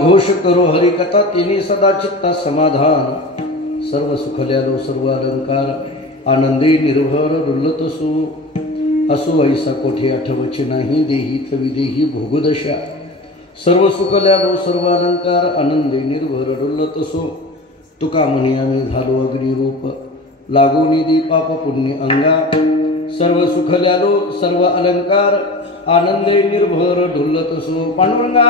घोष करो हरिकथा तिने सदा चित्ता समाधान सर्व सुखल्यालो सर्व अलंकार आनंदी निर्भर डुल्लतसु असो ऐसा कोठे आठवचे नाही देहीत विदेही भोगदशा सर्व सुखल्यालो सर्व अलंकार आनंदी निर्भर डुल्लतसु तुका म्हणे आम्ही झालो अग्निरूप लागो निधी पाप पुण्य अंगा सर्व सुखल्यालो सर्व अलंकार आनंदे निर्भर डुल्लतसो पांडुरंगा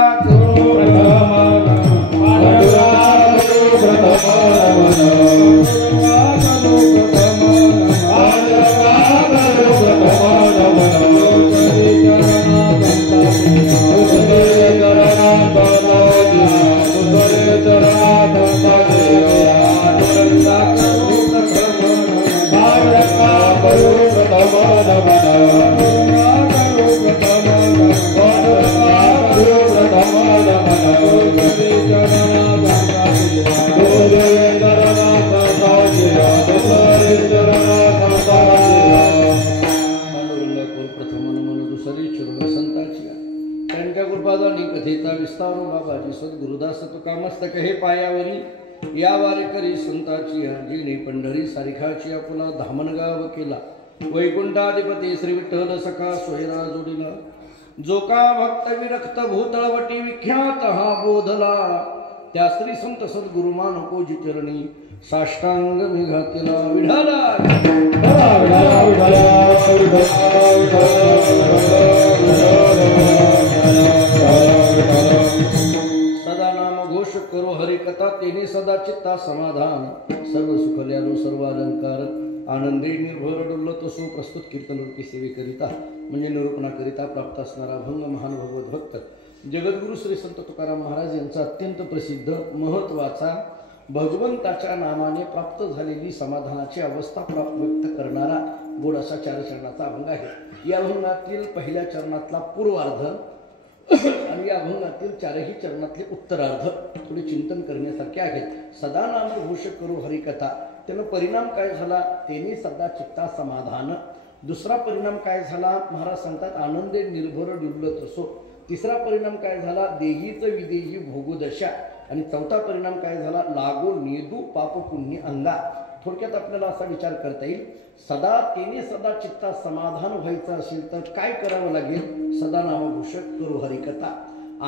विस्तारो बाबाजी सद्गुरुदास तुका मस्तक हे पायावरी या वारेकरी संताची जिने पंढरी सारिखाची आपुला धामणगाव केला वैकुंठाधिपती श्री विठ्ठल सखा सोयरा जोडीला जो का भक्त विरक्त भूतळवटी विख्यात हा बोधला त्या श्री संत सद्गुरु मानकोजी चरणी साष्टांग मी घातला विढाला सदा नाम घोष करो हरिकथा तेने सदा चित्ता समाधान सर्व सुखल्यालो सर्व अलंकार आनंदी निर्भर डुल्लतसो प्रस्तुत कीर्तन रूपी सेवेकरिता म्हणजे निरूपणाकरिता प्राप्त असणारा अभंग महान भगवत भक्त जगद्गुरु श्री संत तुकाराम महाराज यांचा अत्यंत प्रसिद्ध महत्वाचा भगवंताच्या नामाने प्राप्त झालेली समाधानाची अवस्था व्यक्त करणारा गोड असा 4 चरणाचा अभंग आहे। या अभंगातील पहिल्या चरणातला पूर्वार्ध आणि या अभंगातील 4ही चरणातले उत्तरार्ध थोडे चिंतन करण्यासारखे आहेत। सदा नाम घोष करू हरिकथा त्यानं परिणाम काय झाला तेने सदा चित्ता समाधान। दुसरा परिणाम काय झाला महाराज सांगतात आनंदे निर्भर डुल्लतसो। तिसरा परिणाम काय झाला देहीच विदेही भोगदशा आणि चौथा परिणाम काय झाला लागो नेदू पाप पुण्य अंगा। थोडक्यात आपल्याला असा विचार करता येईल सदा तेने सदा चित्ता समाधान व्हायचं असेल तर काय करावं लागेल सदा नामघोष करू हरिकथा।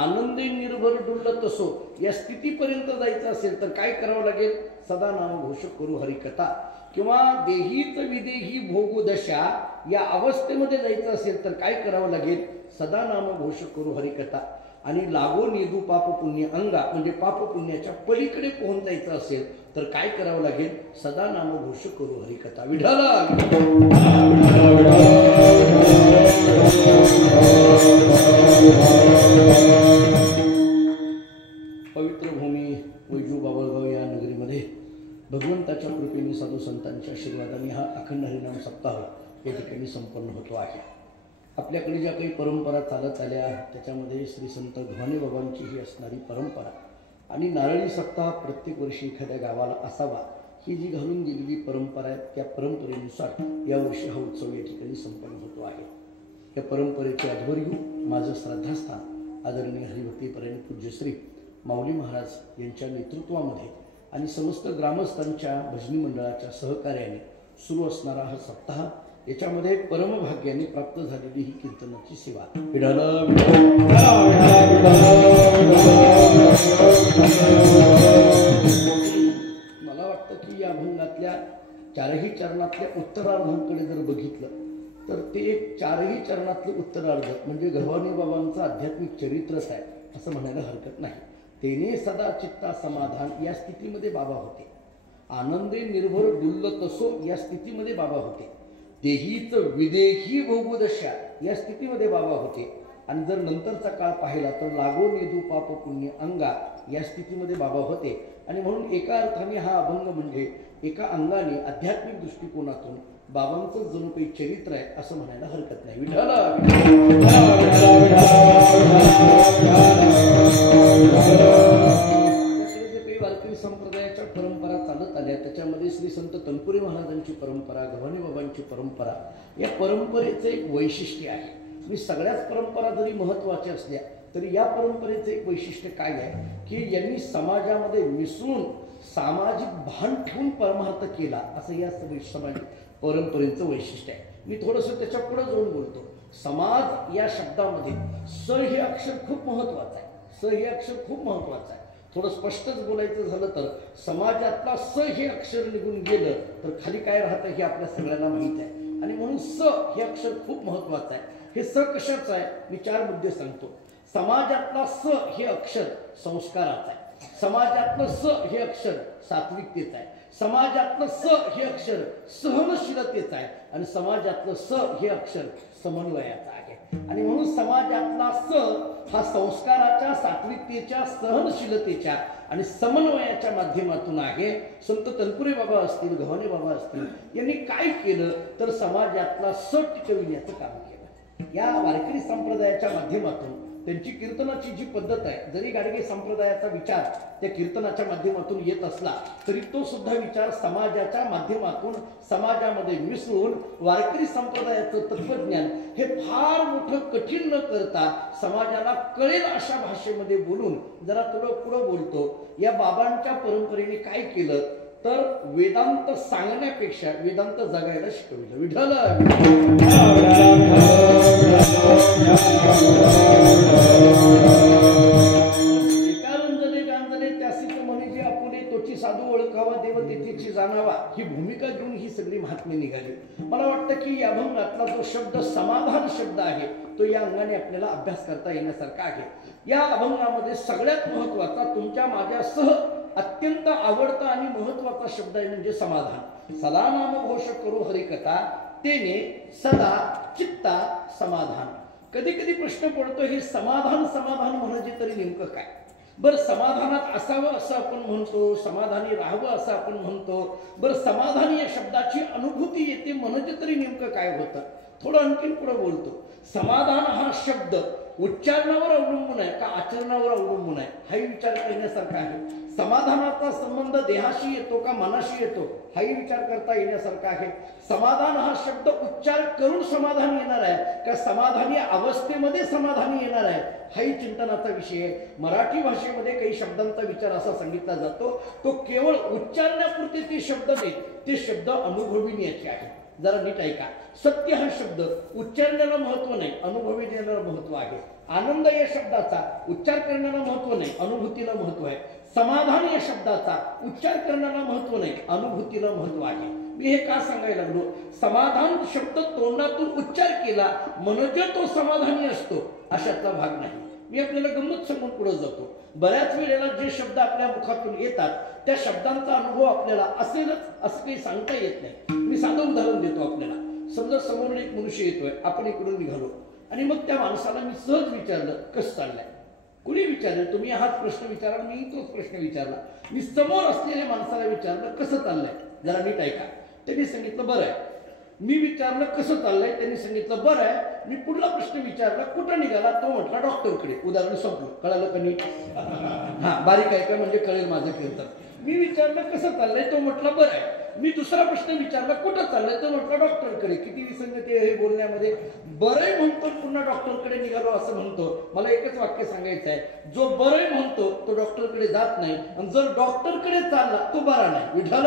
आनंदी निर्भर डुल्लतसो या स्थितीपर्यंत जायचं असेल तर काय करावं लागेल सदा नामघोष करू हरिकथा। किंवा देहीत विदेही भोगदशा या अवस्थेमध्ये जायचं असेल तर काय करावं लागेल सदा नामघोष करू हरिकथा। आणि लागो नेदू पाप पुण्य अंगा म्हणजे पाप पुण्याच्या पलीकडे पोहोचायचं असेल तर काय करावं लागेल सदा नामघोष करू हरिकथा विठ्ठला। पवित्र भूमी वैजू बाबळगाव या नगरीमध्ये भगवंताच्या कृपेने साधू संतांच्या आशीर्वादाने हा अखंड हरिनाम सप्ताह या ठिकाणी संपन्न होतो आहे। आपल्याकडे ज्या काही परंपरा चालत आल्या त्याच्यामध्ये श्री संत घोणे बाबांची ही असणारी परंपरा आणि नारळी सप्ताह प्रत्येक वर्षी एखाद्या गावाला असावा ही जी घालून गेलेली परंपरा आहे त्या परंपरेनुसार यावर्षी हा उत्सव या ठिकाणी संपन्न होतो आहे। या परंपरेचे आध्वर्यू माझं श्रद्धास्थान आदरणीय हरिभक्तीपरायण पूज्य श्री माऊली महाराज यांच्या नेतृत्वामध्ये आणि समस्त ग्रामस्थांच्या भजनी मंडळाच्या सहकार्याने सुरू असणारा हा सप्ताह याच्यामध्ये परमभाग्याने प्राप्त झालेली ही कीर्तनाची सेवा मला वाटतं की या अभंगातल्या 4ही चरणातल्या उत्तरार्धांकडे जर बघितलं तर ते एक 4ही चरणातले उत्तरार्ध म्हणजे गव्हाणे बाबांचं आध्यात्मिक चरित्रच आहे असं म्हणायला हरकत नाही। तेने सदा चित्ता समाधान या स्थितीमध्ये बाबा होते। आनंदे निर्भर डुल्लतसो या स्थितीमध्ये बाबा होते। देहीच विदेही भोगदशा या स्थितीमध्ये बाबा होते। आणि जर नंतरचा काळ पाहिला तर लागो नेदू पाप पुण्य अंगा या स्थितीमध्ये बाबा होते। आणि म्हणून एका अर्थाने हा अभंग म्हणजे एका अंगाने आध्यात्मिक दृष्टिकोनातून बाबांचं जणू काही चरित्र आहे असं म्हणायला हरकत नाही विठ्ठला। काही वारकरी संप्रदायाच्या परंपरा चालत आल्या त्याच्यामध्ये श्री संत तनपुरे महाराजांची परंपरा गव्हाणे बाबांची परंपरा या परंपरेचं एक वैशिष्ट्य आहे। मी सगळ्याच परंपरा जरी महत्त्वाच्या असल्या तर या परंपरेचं एक वैशिष्ट्य काय आहे की यांनी समाजामध्ये मिसळून सामाजिक भान ठेवून परमार्थ केला, असं या सामाजिक परंपरेचं वैशिष्ट्य आहे. मी थोडंसं त्याच्या पुढे जाऊन बोलतो. समाज या शब्दामध्ये स हे अक्षर खूप महत्वाचं आहे. स हे अक्षर खूप महत्वाचं आहे. थोडं स्पष्टच बोलायचं झालं तर समाजातला स हे अक्षर निघून गेलं तर खाली काय राहतं हे आपल्या सगळ्यांना माहीत आहे. आणि म्हणून स हे अक्षर खूप महत्वाचं आहे. हे स कशाचं आहे मी 4 मुद्दे सांगतो. समाजातला स हे अक्षर संस्काराचं आहे. समाजातलं स हे अक्षर सात्विकतेचं आहे. समाजातलं स हे अक्षर सहनशीलतेचं आहे. आणि समाजातलं स हे अक्षर समन्वयाचं आहे. आणि म्हणून समाजातला स हा संस्काराच्या, सात्विकतेच्या, सहनशीलतेच्या आणि समन्वयाच्या माध्यमातून आहे. संत तनपुरे बाबा असतील, गव्हाणे बाबा असतील यांनी काय केलं तर समाजातला स टिकविण्याचं काम केलं. या वारकरी संप्रदायाच्या माध्यमातून त्यांची कीर्तनाची जी पद्धत आहे, जरी गाडगे संप्रदायाचा विचार त्या कीर्तनाच्या माध्यमातून येत असला तरी तो सुद्धा विचार समाजाच्या माध्यमातून समाजामध्ये मिसळून वारकरी संप्रदायाचं तत्वज्ञान हे फार मोठं कठीण न करता समाजाला कळेल अशा भाषेमध्ये बोलून जरा थोडं पुढं बोलतो. या बाबांच्या परंपरेने काय केलं तर वेदांत सांगण्यापेक्षा वेदांत जगायला शिकविलं. विठ्ठल एकारंजने गांजने त्यासीच म्हणे जे आपुले तोची साधू ओळखावा देव तेथेची जाणावा, ही भूमिका घेऊन ही सगळी महात्मे निघाली. मला वाटतं की या अभंगातला जो शब्द समाधान शब्द आहे तो या अंगाने आपल्याला अभ्यास करता येण्यासारखा आहे. या अभंगामध्ये सगळ्यात महत्वाचा तुमच्या माझ्यासह अत्यंत आवडता आणि महत्वाचा शब्द आहे म्हणजे समाधान. सदा नाम घोष करू हरिकथा तेने सदा चित्ता समाधान. कधी कधी प्रश्न पडतो हे समाधान समाधान म्हणजे तरी नेमकं काय. बरं समाधानात असावं असं आपण म्हणतो, समाधानी राहावं असं आपण म्हणतो. बरं समाधानी या शब्दाची अनुभूती येते म्हणजे तरी नेमकं काय होतं. थोडं आणखीन पुढे बोलतो. समाधान हा शब्द उच्चारणावर अवलंबून आहे का आचरणावर अवलंबून आहे हाही विचार करण्यासारखा आहे. समाधानाचा संबंध देहाशी येतो का मनाशी येतो हाही विचार करता येण्यासारखा आहे. समाधान हा शब्द उच्चार करून समाधान येणार आहे का समाधानी अवस्थेमध्ये समाधानी येणार आहे हाही चिंतनाचा विषय आहे. मराठी भाषेमध्ये काही शब्दांचा विचार असा सांगितला जातो तो केवळ उच्चारण्यापुरते ते शब्द नाही, ते शब्द अनुभविण्याचे आहे. जरा नीट ऐका. सत्य हा शब्द उच्चारण्याला महत्व नाही, अनुभवी देण्याला महत्व आहे. आनंद या शब्दाचा उच्चार करण्याला महत्व नाही, अनुभूतीला महत्व आहे. समाधान या शब्दाचा उच्चार करण्याला महत्व नाही, अनुभूतीला महत्व आहे. मी हे का सांगायला लागलो. समाधान शब्द तोंडातून उच्चार केला म्हणजे तो समाधानी असतो अशातला भाग नाही. मी आपल्याला गंमत सांगून पुढे जातो. बऱ्याच वेळेला जे शब्द आपल्या मुखातून येतात त्या शब्दांचा अनुभव आपल्याला असेलच असं काही सांगता येत नाही. मी साधं उदाहरण देतो आपल्याला. समजा समोरून एक मनुष्य येतोय, आपण इकडून निघालो आणि मग त्या माणसाला मी सहज विचारलं कसं चाललंय. कुणी विचारलं तुम्ही हाच प्रश्न विचारला, मी तोच प्रश्न विचारला. मी समोर असलेल्या माणसाला विचारलं कसं चाललंय, जरा नीट ऐका. त्यांनी सांगितलं बरं आहे. मी विचारलं कसं चाललंय, त्यांनी सांगितलं बरं आहे. मी पुढला प्रश्न विचारला कुठं निघाला, तो म्हटला डॉक्टरकडे. उदाहरण संपलं. कळालं का नीट. हा बारीक ऐका म्हणजे कळेल माझं कीर्तन. मी विचारलं कसं चाललंय, तो म्हटला बरं आहे. मी दुसरा प्रश्न विचारला कुठं चाललंय, तो म्हटला डॉक्टरकडे. किती विसंगती हे बोलण्यामध्ये. बरं म्हणतो पुन्हा डॉक्टरकडे निघालो असं म्हणतो. मला एकच वाक्य सांगायचं आहे. जो बरं म्हणतो तो डॉक्टरकडे जात नाही आणि जर डॉक्टरकडे चालला तो बरा नाही. विठ्ठल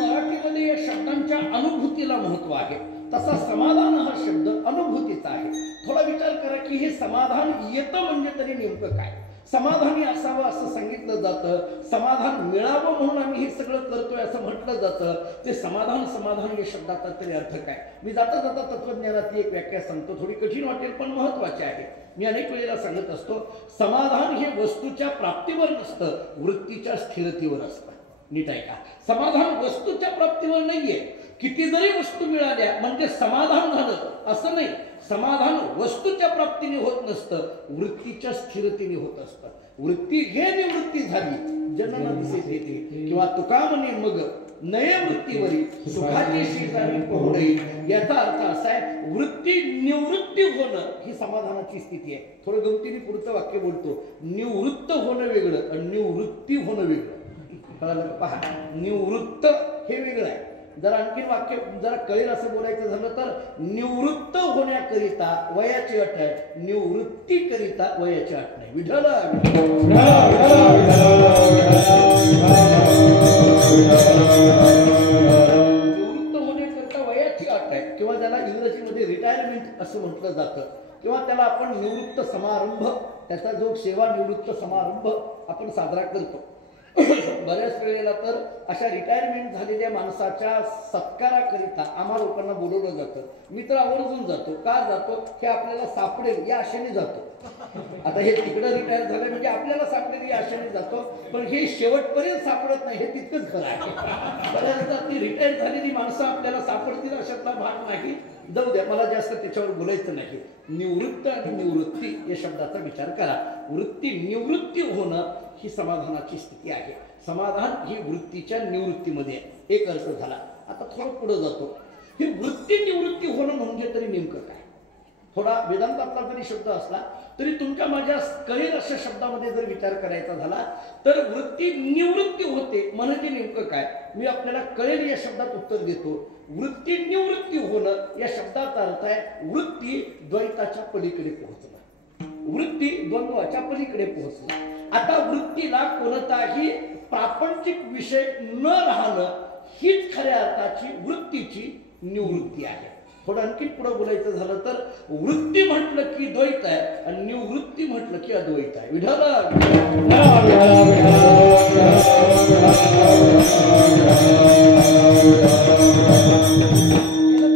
मराठीमध्ये या शब्दांच्या अनुभूतीला महत्व आहे. तसा समाधान हा शब्द अनुभूतीचा आहे. थोडा विचार करा की हे समाधान येतं म्हणजे तरी नेमकं काय. समाधानी असावं असं सांगितलं जातं, समाधान मिळावं म्हणून आम्ही हे सगळं करतोय असं म्हटलं जातं. ते समाधान समाधान या शब्दाचा तरी अर्थ काय. मी जाता जाता तत्वज्ञानाची एक व्याख्या सांगतो. थोडी कठीण वाटेल पण महत्वाची आहे. मी अनेक वेळेला सांगत असतो समाधान हे वस्तूच्या प्राप्तीवर नसतं, वृत्तीच्या स्थिरतेवर असतं. नीट ऐका. समाधान वस्तूच्या प्राप्तीवर नाहीये. किती जरी वस्तू मिळाल्या म्हणजे समाधान झालं असं नाही. समाधान वस्तूच्या प्राप्तीने होत नसतं, वृत्तीच्या स्थिरतेने होत असतं. वृत्ती घे निवृत्ती झाली जनन दिसे येते किंवा तुका म्हणे मग नये वृत्तीवरी सुखाची शेजारी पहुडे. याचा अर्थ असा आहे वृत्ती निवृत्ती होणं ही समाधानाची स्थिती आहे. थोडं गमतीने पुढचं वाक्य बोलतो. निवृत्त होणं वेगळं आणि निवृत्ती होणं वेगळं. कळालं? पहा, निवृत्त हे वेगळं आहे. जर आणखी वाक्य जरा कळेल असं बोलायचं झालं तर निवृत्त होण्याकरिता वयाची अट आहे, निवृत्तीकरिता वयाची अट नाही. विठ्ठल निवृत्त होण्याकरिता वयाची अट आहे, किंवा ज्याला इंग्रजीमध्ये रिटायरमेंट असं म्हटलं जातं, किंवा त्याला आपण निवृत्त समारंभ, त्याचा जो सेवानिवृत्त समारंभ आपण साजरा करतो. बऱ्याच वेळेला तर अशा रिटायरमेंट झालेल्या माणसाच्या सत्काराकरिता आम्हा लोकांना बोलवलं जातं. मी तर आवर्जून जातो. का जातो? हे आपल्याला सापडेल या आशेने जातो. आता हे तिकडं रिटायर झालं म्हणजे आपल्याला सापडेल या आशेने जातो, पण हे शेवटपर्यंत सापडत नाही, हे तितकंच खरं आहे. बऱ्याचदा ती रिटायर झालेली माणसं आपल्याला सापडतील अशातला भाग नाही. जाऊ द्या, मला जास्त त्याच्यावर बोलायचं नाही. निवृत्त आणि निवृत्ती या शब्दाचा विचार करा. वृत्ती निवृत्ती होणं ही समाधानाची स्थिती आहे. समाधान ही वृत्तीच्या निवृत्तीमध्ये आहे. एक अर्थ झाला. आता थोडं पुढे जातो. ही वृत्ती निवृत्ती होणं म्हणजे तरी नेमकं काय? थोडा वेदांतातला जरी शब्द असला तरी तुमच्या माझ्या कळेल अशा शब्दामध्ये जर विचार करायचा झाला तर वृत्ती निवृत्ती होते म्हणजे नेमकं काय? मी आपल्याला कळेल या शब्दात उत्तर देतो. वृत्ती निवृत्ती होणं या शब्दाचा अर्थ आहे वृत्ती द्वैताच्या पलीकडे पोहोचणं, वृत्ती द्वंद्वाच्या पलीकडे पोहोचणं. आता वृत्तीला कोणताही प्रापंचिक विषय न राहणं हीच खऱ्या अर्थाची वृत्तीची निवृत्ती आहे. थोडं आणखी पुढे बोलायचं झालं तर वृत्ती म्हटलं की द्वैत आहे आणि निवृत्ती म्हटलं की अद्वैत आहे. विठ्ठल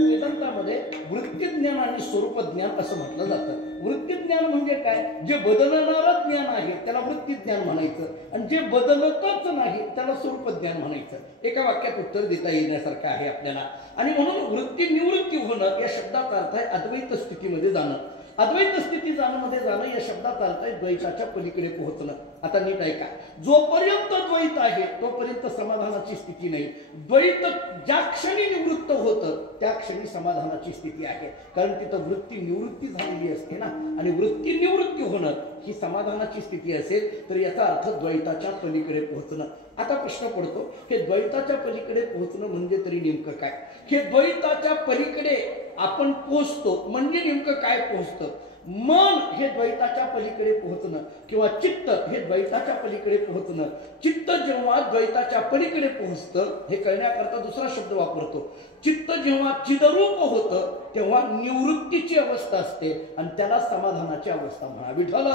वेदांतामध्ये वृत्ती ज्ञान आणि स्वरूप ज्ञान असं म्हटलं जातं. वृत्ती ज्ञान म्हणजे काय? जे बदलणारं ज्ञान आहे त्याला वृत्ती ज्ञान म्हणायचं, आणि जे बदलतच नाही त्याला स्वरूप ज्ञान म्हणायचं. एका वाक्यात उत्तर देता येण्यासारखं आहे आपल्याला. आणि म्हणून वृत्ती निवृत्ती होणं या शब्दाचा अर्थ आहे अद्वैत स्थितीमध्ये जाणं. अद्वैत स्थिती जाणं या शब्दाचा अर्थ आहे द्वैताच्या पलीकडे पोहोचणं. आता नीट ऐका. जोपर्यंत द्वैत आहे तोपर्यंत समाधानाची स्थिती नाही. द्वैत ज्या क्षणी निवृत्त होतं त्या क्षणी समाधानाची स्थिती आहे. कारण तिथं वृत्ती निवृत्ती झालेली असते ना, आणि वृत्ती निवृत्ती होणं ही समाधानाची स्थिती असेल तर याचा अर्थ द्वैताच्या पलीकडे पोहोचणं. आता प्रश्न पडतो, हे द्वैताच्या पलीकडे पोहोचणं म्हणजे तरी नेमकं काय? हे द्वैताच्या पलीकडे आपण पोहोचतो म्हणजे नेमकं काय पोहोचतं? मन हे द्वैताच्या पलीकडे पोहोचणं, किंवा चित्त हे द्वैताच्या पलीकडे पोहोचणं. चित्त जेव्हा द्वैताच्या पलीकडे पोहोचतं हे कळण्याकरता दुसरा शब्द वापरतो. चित्त जेव्हा चिदरूप होतं तेव्हा निवृत्तीची अवस्था असते आणि त्याला समाधानाची अवस्था म्हणा. विठ्ठल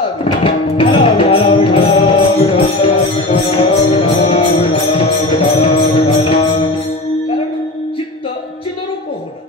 कारण चित्त चिदरूप होणं.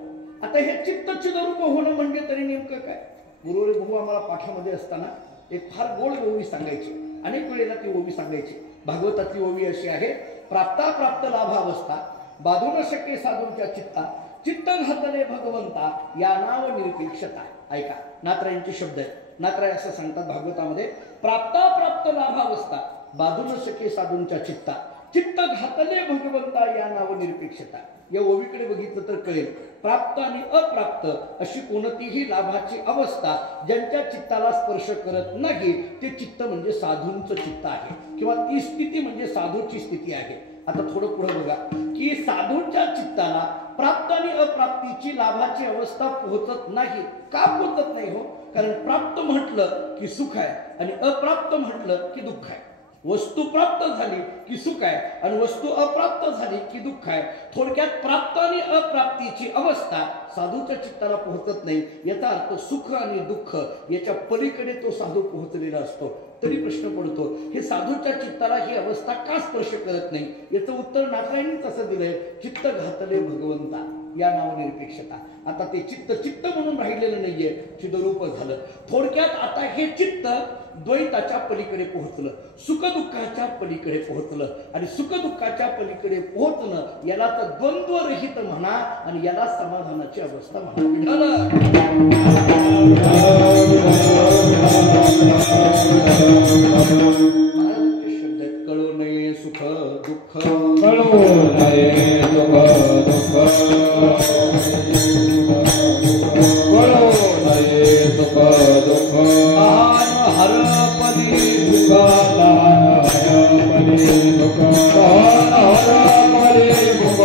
आता हे चित्त चिदरूप होणं म्हणजे तरी नेमकं काय? गुरुवारी भाऊ आम्हाला पाठामध्ये असताना एक फार गोड ओवी सांगायची. अनेक वेळेला ती ओवी सांगायची. भागवतातली ओवी अशी आहे. प्राप्ता प्राप्त लाभावस्था बाधू न शक्य साधूंच्या चित्ता, चित्त घातले भगवंता या नाव निरपेक्षता. ऐका, नाथरायांचे शब्द आहेत. नाथराय असं सांगतात भागवतामध्ये, प्राप्ता प्राप्त लाभावस्था बाधू न शक्य साधूंच्या चित्ता, चित्त घातले भगवंता या नाव निरपेक्षता. या ओवीकडे बघितलं तर कळेल. प्राप्त आणि अप्राप्त अशी कोणतीही लाभाची अवस्था ज्यांच्या चित्ताला स्पर्श करत नाही ते चित्त म्हणजे साधूंचं चित्त आहे, किंवा ती स्थिती म्हणजे साधूची स्थिती आहे. आता थोडं पुढे बघा की साधूंच्या चित्ताला प्राप्त आणि अप्राप्तीची लाभाची अवस्था पोहोचत नाही. का पोहोचत नाही हो? कारण प्राप्त म्हटलं की सुख आहे आणि अप्राप्त म्हटलं की दुःख आहे. वस्तू प्राप्त झाली की सुख आहे आणि वस्तू अप्राप्त झाली की दुःख आहे. थोडक्यात प्राप्त आणि अप्राप्तीची अवस्था साधूच्या चित्ताला पोहोचत नाही. याचा अर्थ सुख आणि दुःख याच्या पलीकडे तो साधू पोहोचलेला असतो. तरी प्रश्न पडतो, हे साधूच्या चित्ताला ही अवस्था का स्पर्श करत नाही? याचं उत्तर नाथरायांनीच असं दिलंय, चित्त घातले भगवंता या नाव निरपेक्षता. आता ते चित्त चित्त म्हणून राहिलेलं नाहीये, चिदरूप झालं. थोडक्यात आता हे चित्त द्वैताच्या पलीकडे पोहोचलं, सुख दुःखाच्या पलीकडे पोहोचलं, आणि सुख दुःखाच्या पलीकडे पोहोचणं याला तर द्वंद्वरहित म्हणा आणि याला समाधानाची अवस्था म्हणा. शब्द कळू नये सुख दुःख, कळू नये सुख दुःख, कळू नये सुख दुःख, हरपली सुख हरपली सुख, हरपली सुख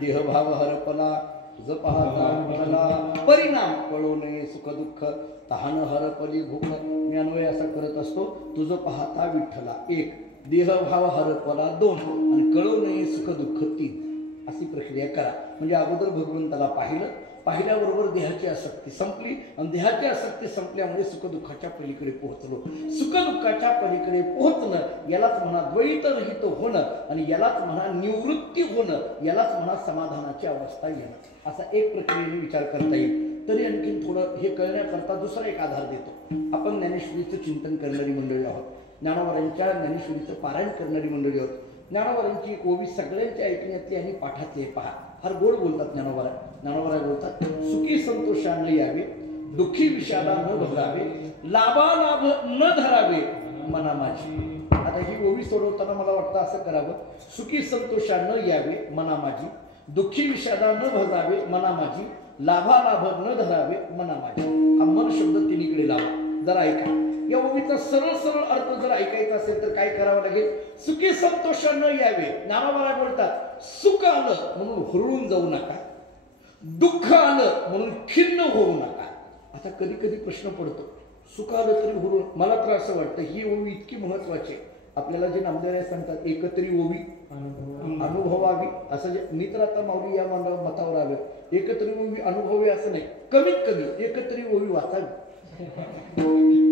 देहभाव हरपला तुझ पाहता विठ्ठला, परिणाम कळू नये सुख दुःख, तहान हरपली भूक. मी अन्वय असा करत असतो, तुझं पाहता विठ्ठला 1, देहभाव हरपला 2 आणि कळू नये सुख दुःख 3. अशी प्रक्रिया करा. म्हणजे अगोदर भगवंताला पाहिल्याबरोबर देहाची आसक्ती संपली आणि देहाची आसक्ती संपल्यामुळे सुखदुःखाच्या पलीकडे पोहोचलो. सुखदुःखाच्या पलीकडे पोहोचणं यालाच म्हणा द्वैत रहित होणं आणि यालाच म्हणा निवृत्ती होणं, यालाच म्हणा समाधानाची अवस्था येणं. असा एक प्रक्रियेने विचार करता येईल. तरी आणखीन थोडं हे कळण्याकरता दुसरा एक आधार देतो. आपण ज्ञानेश्वरीचं चिंतन करणारी मंडळी आहोत, ज्ञानोबांच्या ज्ञानेश्वरीचं पारायण करणारी मंडळी आहोत. ज्ञानोबांची ओवी सगळ्यांच्या ऐकण्यातली आणि पाठातली. पहा, फार गोड बोलतात ज्ञानोबा. ज्ञानोबा बोलतात, सुखी संतोषाने यावे, दुःखी विषादा न भरावे, लाभालाभ न धरावे मना माझी. आता ही ओवी सोडवताना मला वाटतं असं करावं, सुखी संतोषानं यावे मना माझी, दुःखी विषादा न भरावे मना माझी, लाभालाभ न धरावे मना माझी. हा मन शब्द तिन्हीकडे लावा. जरा ऐका, या ओवीचा सरळ सरळ अर्थ जर ऐकायचा असेल तर काय करावं लागेल? सुखी संतोषानं यावे. ज्ञानोबा बोलतात, सुख आलं म्हणून हुरळून जाऊ नका, दुःख आलं म्हणून खिन्न होऊ नका. आता कधी कधी प्रश्न पडतो, सुख आलं तरी हुरळून. मला तर असं वाटतं ही ओवी इतकी महत्वाची आहे. आपल्याला जे नामदेव सांगतात एकतरी ओवी अनुभवावी, असं जे मी तर आता माऊली या मतावर आलो, एकतरी ओवी अनुभवावी असं नाही, कमीत कमी एकतरी ओवी वाचावी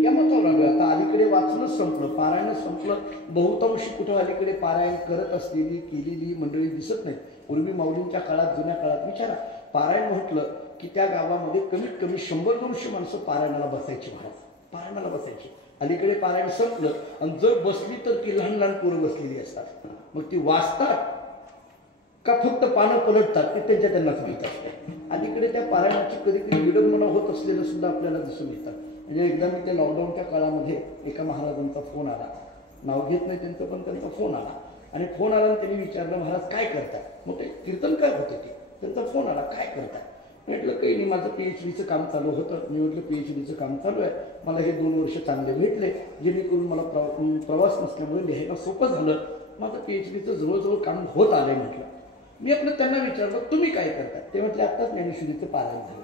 या मतावर आलोय. आता अलीकडे वाचणंच संपलं, पारायणच संपलं. बहुतांशी कुठं अलीकडे पारायण करत असलेली केलेली मंडळी दिसत नाही. पूर्वी माऊलींच्या काळात, जुन्या काळात विचारा, पारायण म्हटलं की त्या गावामध्ये कमीत कमी 100-200 माणसं पारायणाला बसायची. महाराज पारायणाला बसायची. अलीकडे पारायण संपलं आणि जर बसली तर ती लहान लहान पोरं बसलेली असतात. मग ती वाचतात का फक्त पानं पलटतात ते त्यांनाच माहीत असतं. अलीकडे त्या पारायणाची कधी कधी विडंबना होत असलेलं सुद्धा आपल्याला दिसून येतात. म्हणजे एकदा मी त्या लॉकडाऊनच्या काळामध्ये एका महाराजांचा फोन आला, नाव घेत नाही त्यांचं, पण त्यांचा फोन आला आणि फोन आला आणि त्यांनी विचारलं, महाराज काय करताय? मग ते कीर्तन काय होतं ते, त्यांचा फोन आला, काय करताय? म्हटलं काही नाही, माझं PhDचं काम चालू होतं. मी म्हटलं PhDचं काम चालू आहे, मला हे 2 वर्ष चांगले भेटले, जेणेकरून मला प्रवास नसल्यामुळे लिहायला सोपं झालं. माझं PhDचं जवळजवळ काम होत आलंय. म्हटलं मी आपलं त्यांना विचारलं, तुम्ही काय करता? ते म्हटले आत्ताच ज्ञानेश्वरीचं पारायण झालं,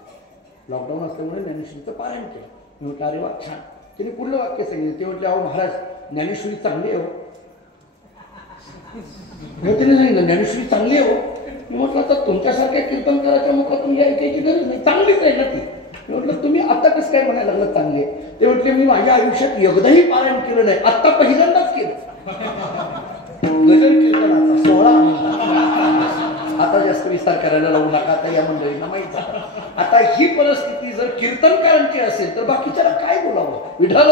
लॉकडाऊन असल्यामुळे ज्ञानेश्वरीचं पारायण केलं. मी म्हटलं अरे वा छान. त्यांनी पुढलं वाक्य सांगितलं. ते म्हटले अहो महाराज ज्ञानेश्वरी चांगली आहे हो. त्यांनी सांगितलं ज्ञानेश्वरी चांगली आहे हो. मी म्हटलं आता तुमच्यासारख्या कीर्तनकाराच्या मुखातून ऐकायची गरज नाही, चांगलीच आहे ना ती. मी म्हटलं तुम्ही आता कसं काय म्हणायला लागलं चांगले? ते म्हटले मी माझ्या आयुष्यात एकदाही पारायण केलं नाही, आत्ता पहिल्यांदाच केलं. गजल कीर्तनाचा 16 आता जास्त विस्तार करायला लावू नका, आता या मंडळींना माहित झालं. आता ही परिस्थिती जर कीर्तनकारांची असेल तर बाकीच्याला काय बोलावं? विठ्ठल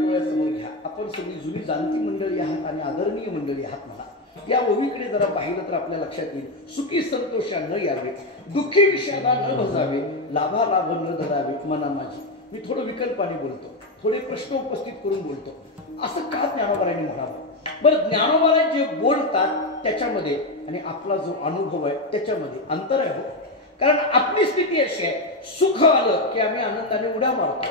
डोळ्यासमोर घ्या. आपण सगळी जुनी जाणती मंडळी आहात आणि आदरणीय मंडळी आहात. मला या ओवीकडे जरा पाहिलं तर आपल्या लक्षात येईल, सुखी संतोषा न यावे, दुःखी विषादा न भजावे, लाभालाभ न धरावे मना माझी. मी थोडं विकल्पाने बोलतो, थोडे प्रश्न उपस्थित करून बोलतो. असं का ज्ञानोबारांनी म्हणावं? बरं, ज्ञानोबारा जे बोलतात त्याच्यामध्ये आणि आपला जो अनुभव आहे त्याच्यामध्ये अंतर आहे. कारण आपली स्थिती अशी आहे, सुख आलं की आम्ही आनंदाने उड्या मारतो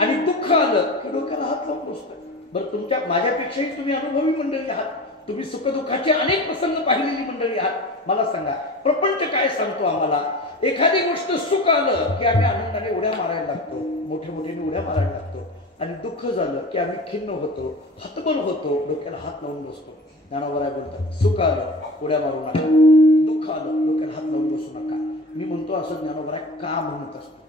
आणि दुःख आलं की डोक्याला हात लावून बसतोय. बरं, माझ्यापेक्षाही तुम्ही अनुभवी मंडळी आहात, तुम्ही सुखदुःखाचे अनेक प्रसंग पाहिलेली मंडळी आहात. मला सांगा, प्रपंच काय सांगतो आम्हाला? एखादी गोष्ट सुख आलं की आम्ही आनंदाने उड्या मारायला लागतो, मोठ्या मोठ्याने उड्या मारायला लागतो, आणि दुःख झालं की आम्ही खिन्न होतो, हतबल होतो, डोक्याला हात लावून बसतो. ज्ञानोबा बोलतात, सुख आलं उड्या मारू नका, दुःख आलं डोक्याला हात लावून बसू नका. मी म्हणतो असं ज्ञानोबा का म्हणत असतो?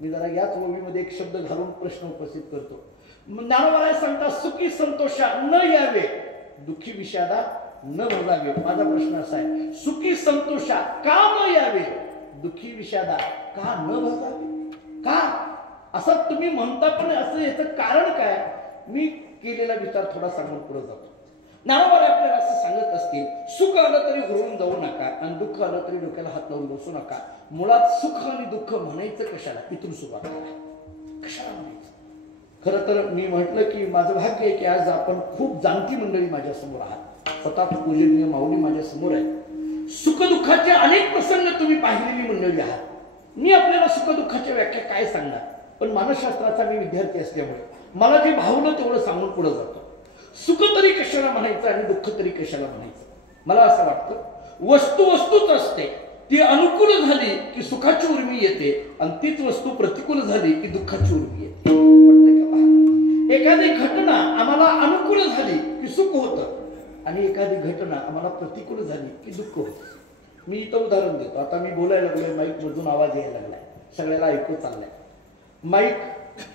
मी जरा याच ओवीमध्ये एक शब्द घालून प्रश्न उपस्थित करतो. ज्ञानोबा सांगतात, सुखी संतोषा न यावे, दुःखी विषादा न भजावे. माझा प्रश्न असा आहे, सुखी संतोषा का न यावे, दुःखी विषादा का न भजावे? का असं तुम्ही म्हणता, पण असं याचं कारण काय? मी केलेला विचार थोडा सांगून पुढे जातो. ज्ञानोबा आपल्याला असं सांगत असतील, सुख आलं तरी हुरून जाऊ नका आणि दुःख आलं तरी डोक्याला हात लावून बसू नका. मुळात सुख आणि दुःख म्हणायचं कशाला? इथून सुरुवात करा. कशाला म्हणायचं? खरं तर मी म्हटलं की माझं भाग्य आहे की आज आपण खूप जाणती मंडळी माझ्या समोर आहात. स्वतः पूजनीय माऊली माझ्या समोर आहे. सुखदुःखाचे अनेक प्रसंग तुम्ही पाहिलेली मंडळी आहात. मी आपल्याला सुखदुःखाच्या व्याख्या काय सांगणार? पण मानसशास्त्राचा मी विद्यार्थी असल्यामुळे मला जे भावलं तेवढं सांगून पुढे जातो. सुख तरी कशाला म्हणायचं आणि दुःख तरी कशाला म्हणायचं. मला असं वाटतं वस्तू वस्तूच असते, ती अनुकूल झाली की सुखाची उर्मी येते आणि तीच वस्तू प्रतिकूल झाली की दुःखाची उर्मी येते. एखादी घटना आम्हाला अनुकूल झाली की सुख होतं आणि एखादी घटना आम्हाला प्रतिकूल झाली की दुःख होतं. मी इथं उदाहरण देतो. आता मी बोलायला लागलोय, माईक मधून आवाज यायला लागलाय, सगळ्याला ऐकू चाललाय. माईक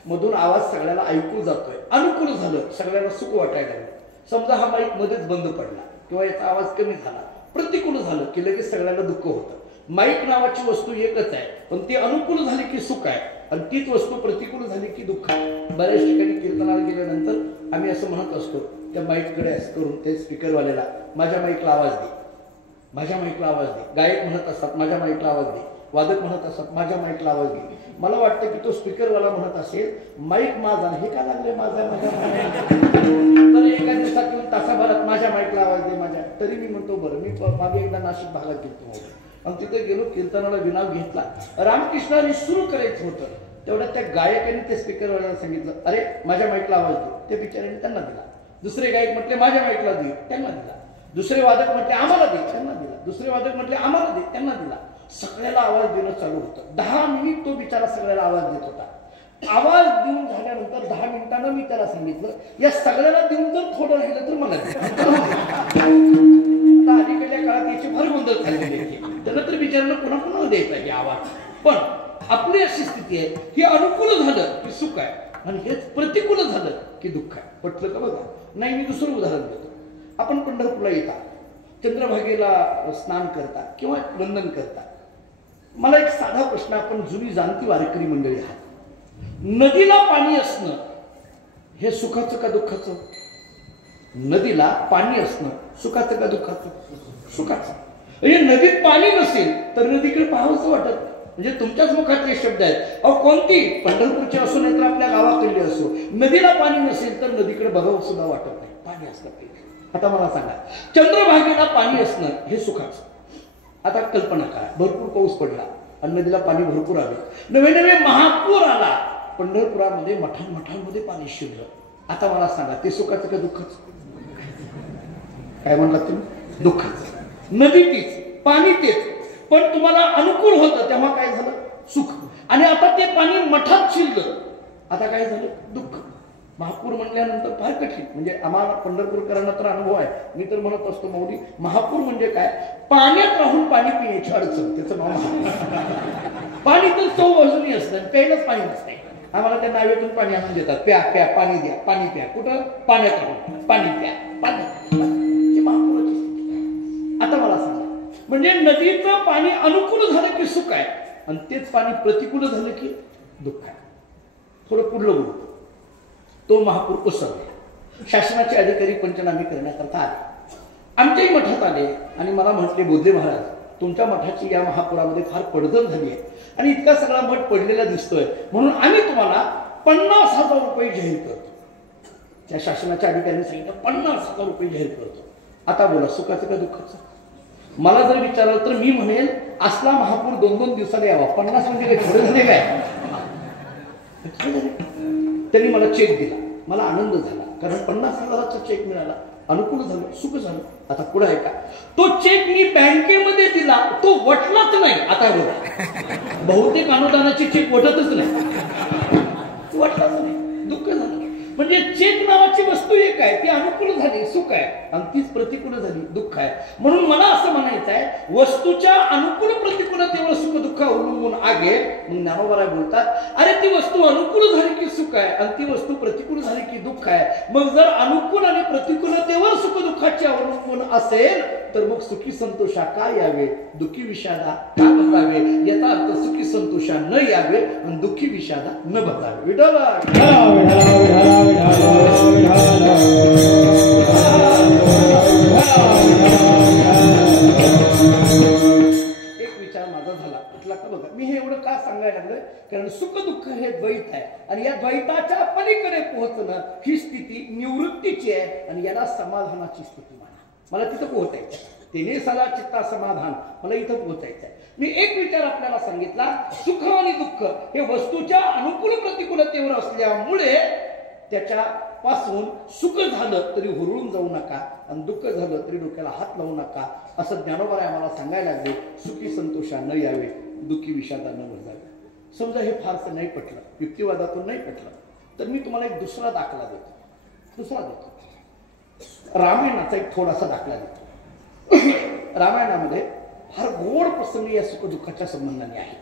मधून आवाज सगळ्याला ऐकू जातोय, अनुकूल झालं, सगळ्याला सुख वाटायला लागलं. समजा हा माईक मध्येच बंद पडला किंवा याचा आवाज कमी झाला, प्रतिकूल झालं की लगेच सगळ्याला दुःख होतं. माईक नावाची वस्तू एकच आहे, पण ती अनुकूल झाली की सुख आहे आणि तीच वस्तू प्रतिकूल झाली की दुःख आहे. बऱ्याच ठिकाणी कीर्तनाला गेल्यानंतर आम्ही असं म्हणत असतो त्या माईककडे असं करून, ते स्पीकरवाल्याला, माझ्या माईकला आवाज दे, माझ्या माईकला आवाज दे. गायक म्हणत असतात माझ्या माईकला आवाज दे, वादक म्हणत असतात माझ्या माईकला आवाज दे. मला वाटतं की तो स्पीकरवाला म्हणत असेल माईक माझा, हे का लागले माझा माझ्या. तर एका दिवसात किंवा तासाभरात माझ्या माईकला आवाज दे माझ्या. तरी मी म्हणतो बरं. मी मागे एकदा नाशिक भागात गेलो आणि तिथे गेलो, कीर्तनाला विनाव घेतला, रामकृष्णाने सुरू करायचं होतं. तेवढ्या त्या गायकाने त्या स्पीकरवाल्याला सांगितलं, अरे माझ्या माईकला आवाज दे. त्या बिचाऱ्याने त्यांना दिला. दुसरे गायक म्हटले माझ्या माईकला दे, त्यांना दिला. दुसरे वादक म्हटले आम्हाला दे, त्यांना दिला. दुसरे वादक म्हटले आम्हाला दे, त्यांना दिला. सगळ्याला आवाज देणं चालू होतं. 10 मिनिट तो बिचारा सगळ्याला आवाज देत होता. आवाज देऊन झाल्यानंतर 10 मिनिटांना मी त्याला सांगितलं, या सगळ्याला देऊन जर थोडं राहिलं तर मला अलीकडल्या काळात याची फार गोंधळ झालेली आहे. त्याला तर बिचारांना पुन्हा पुन्हा द्यायचा आहे आवाज. पण आपली अशी स्थिती आहे, हे अनुकूल झालं की सुख आहे आणि हेच प्रतिकूल झालं की दुःख आहे. पटलं का बघा. नाही, मी दुसरं उदाहरण देतो. आपण पंढरपूरला येता, चंद्रभागेला स्नान करता किंवा वंदन करता. मला एक साधा प्रश्न, आपण जुनी जाणती वारकरी मंडळी आहात, नदीला पाणी असणं हे सुखाचं का दुःखाचं? नदीला पाणी असणं सुखाचं का दुःखाचं? सुखाचं. म्हणजे नदीत पाणी नसेल तर नदीकडे पाहावंसं वाटत नाही. म्हणजे तुमच्याच मुखातले शब्द आहेत. अहो कोणती, पंढरपूरची असो नाही तर आपल्या गावाकडली असो, नदीला पाणी नसेल तर नदीकडे बघावं सुद्धा वाटत नाही. पाणी असलं पाहिजे. आता मला सांगा, चंद्रभागेला पाणी असणं हे सुखाचं. आता कल्पना करा, भरपूर पाऊस पडला आणि नदीला पाणी भरपूर आले, नवे नवे महापूर आला, पंढरपुरामध्ये मठांमध्ये पाणी शिरलं. आता मला सांगा, ते सुखाचं का दुःखाचं? काय म्हणलात तुम्ही? दुःखाचं. नदी तीच, पाणी तेच, पण तुम्हाला अनुकूल होतं तेव्हा काय झालं? सुख. आणि आता ते पाणी मठात शिरलं, आता काय झालं? दुःख. महापूर म्हणल्यानंतर फार कठीण. म्हणजे आम्हाला पंढरपूरकरांना तर अनुभव आहे. मी तर म्हणत असतो माऊली, महापूर म्हणजे काय? पाण्यात राहून पाणी पिण्याची अडचण, त्याचं नाव. पाणी तर 100 बाजूनी असतं, प्यायलाच पाणी नसतं. आम्हाला त्या नावेतून पाणी आणून देतात, प्या प्या, पाणी द्या, पाणी प्या. कुठं? पाण्यात राहून पाणी प्या, पाणी. आता मला सांगा, म्हणजे नदीचं पाणी अनुकूल झालं की सुख आहे आणि तेच पाणी प्रतिकूल झालं की दुःख आहे. थोडं पुढलं बोलतो. तो महापूर ओसरला. शासनाचे अधिकारी पंचनामे करण्याकरता आले, आमच्याही मठात आले आणि मला म्हटले, बोधे महाराज, तुमच्या मठाची या महापुरामध्ये फार पडझड झाली आहे आणि इतका सगळा मठ पडलेला दिसतोय, म्हणून आम्ही तुम्हाला 50,000 रुपये जाहीर करतो. त्या शासनाच्या अधिकाऱ्यांनी सांगितलं 50,000 रुपये जाहीर करतो. आता बोला, सुखाचं का दुःखाचं? मला जर विचारलं तर मी म्हणेल, असला महापूर 2-2 दिवसाला यावा. 50 म्हणजे काय थोडे झाले काय? त्यांनी मला चेक दिला, मला आनंद झाला, कारण 50,000चा चेक मिळाला, अनुकूल झालं, सुख झालं. आता पुढे आहे का, तो चेक मी बँकेमध्ये दिला, तो वटलाच नाही. आता बघा, बहुतेक अनुदानाचे चेक वटतच नाही, वटलाच नाही, दुःख झालं. म्हणजे चेक नावाची वस्तू एक आहे, ती अनुकूल झाली, सुख आहे, आणि तीच प्रतिकूल झाली, दुःख आहे. म्हणून मला असं म्हणायचं आहे, वस्तूच्या अनुकूल प्रतिकूलतेवर सुख दुःख अवलंबून आगे. मग ज्ञानोबा बोलतात, अरे ती वस्तू अनुकूल झाली की सुख आहे आणि ती वस्तू प्रतिकूल झाली की दुःख आहे. मग जर अनुकूल आणि प्रतिकूलतेवर सुख दुःखाचे अवलंबून असेल तर मग सुखी संतोषा का यावे, दुःखी विषादा का बसावे? याचा अर्थ सुखी संतोषा न यावे आणि दुःखी विषादा न बसावे. विठोबा एक विचार माझा झाला, म्हटलं का बघा, मी हे एवढं का सांगायला लागलं, कारण सुख दुःख हे द्वैत आहे आणि या द्वैताच्या पलीकडे पोहोचणं ही स्थिती निवृत्तीची आहे आणि याला समाधानाची स्थिती म्हणा. मला तिथं पोहोचायचं, तिने सदा चित्ता समाधान. मला इथं पोहोचायचं आहे. मी एक विचार आपल्याला सांगितला, सुख आणि दुःख हे वस्तूच्या अनुकूल प्रतिकूलतेवर असल्यामुळे त्याच्यापासून सुख झालं तरी हुरळून जाऊ नका आणि दुःख झालं तरी डोक्याला हात लावू नका, असं ज्ञानोबा आम्हाला सांगायला लागले. सुखी संतोषा न यावे, दुःखी विषादा न जावे. समजा हे फारसं नाही पटलं, युक्तिवादातून नाही पटलं, तर मी तुम्हाला एक दुसरा दाखला देतो. रामायणाचा एक थोडासा दाखला देतो. रामायणामध्ये फार गोड प्रसंग या सुख दुःखाच्या संबंधाने आहे.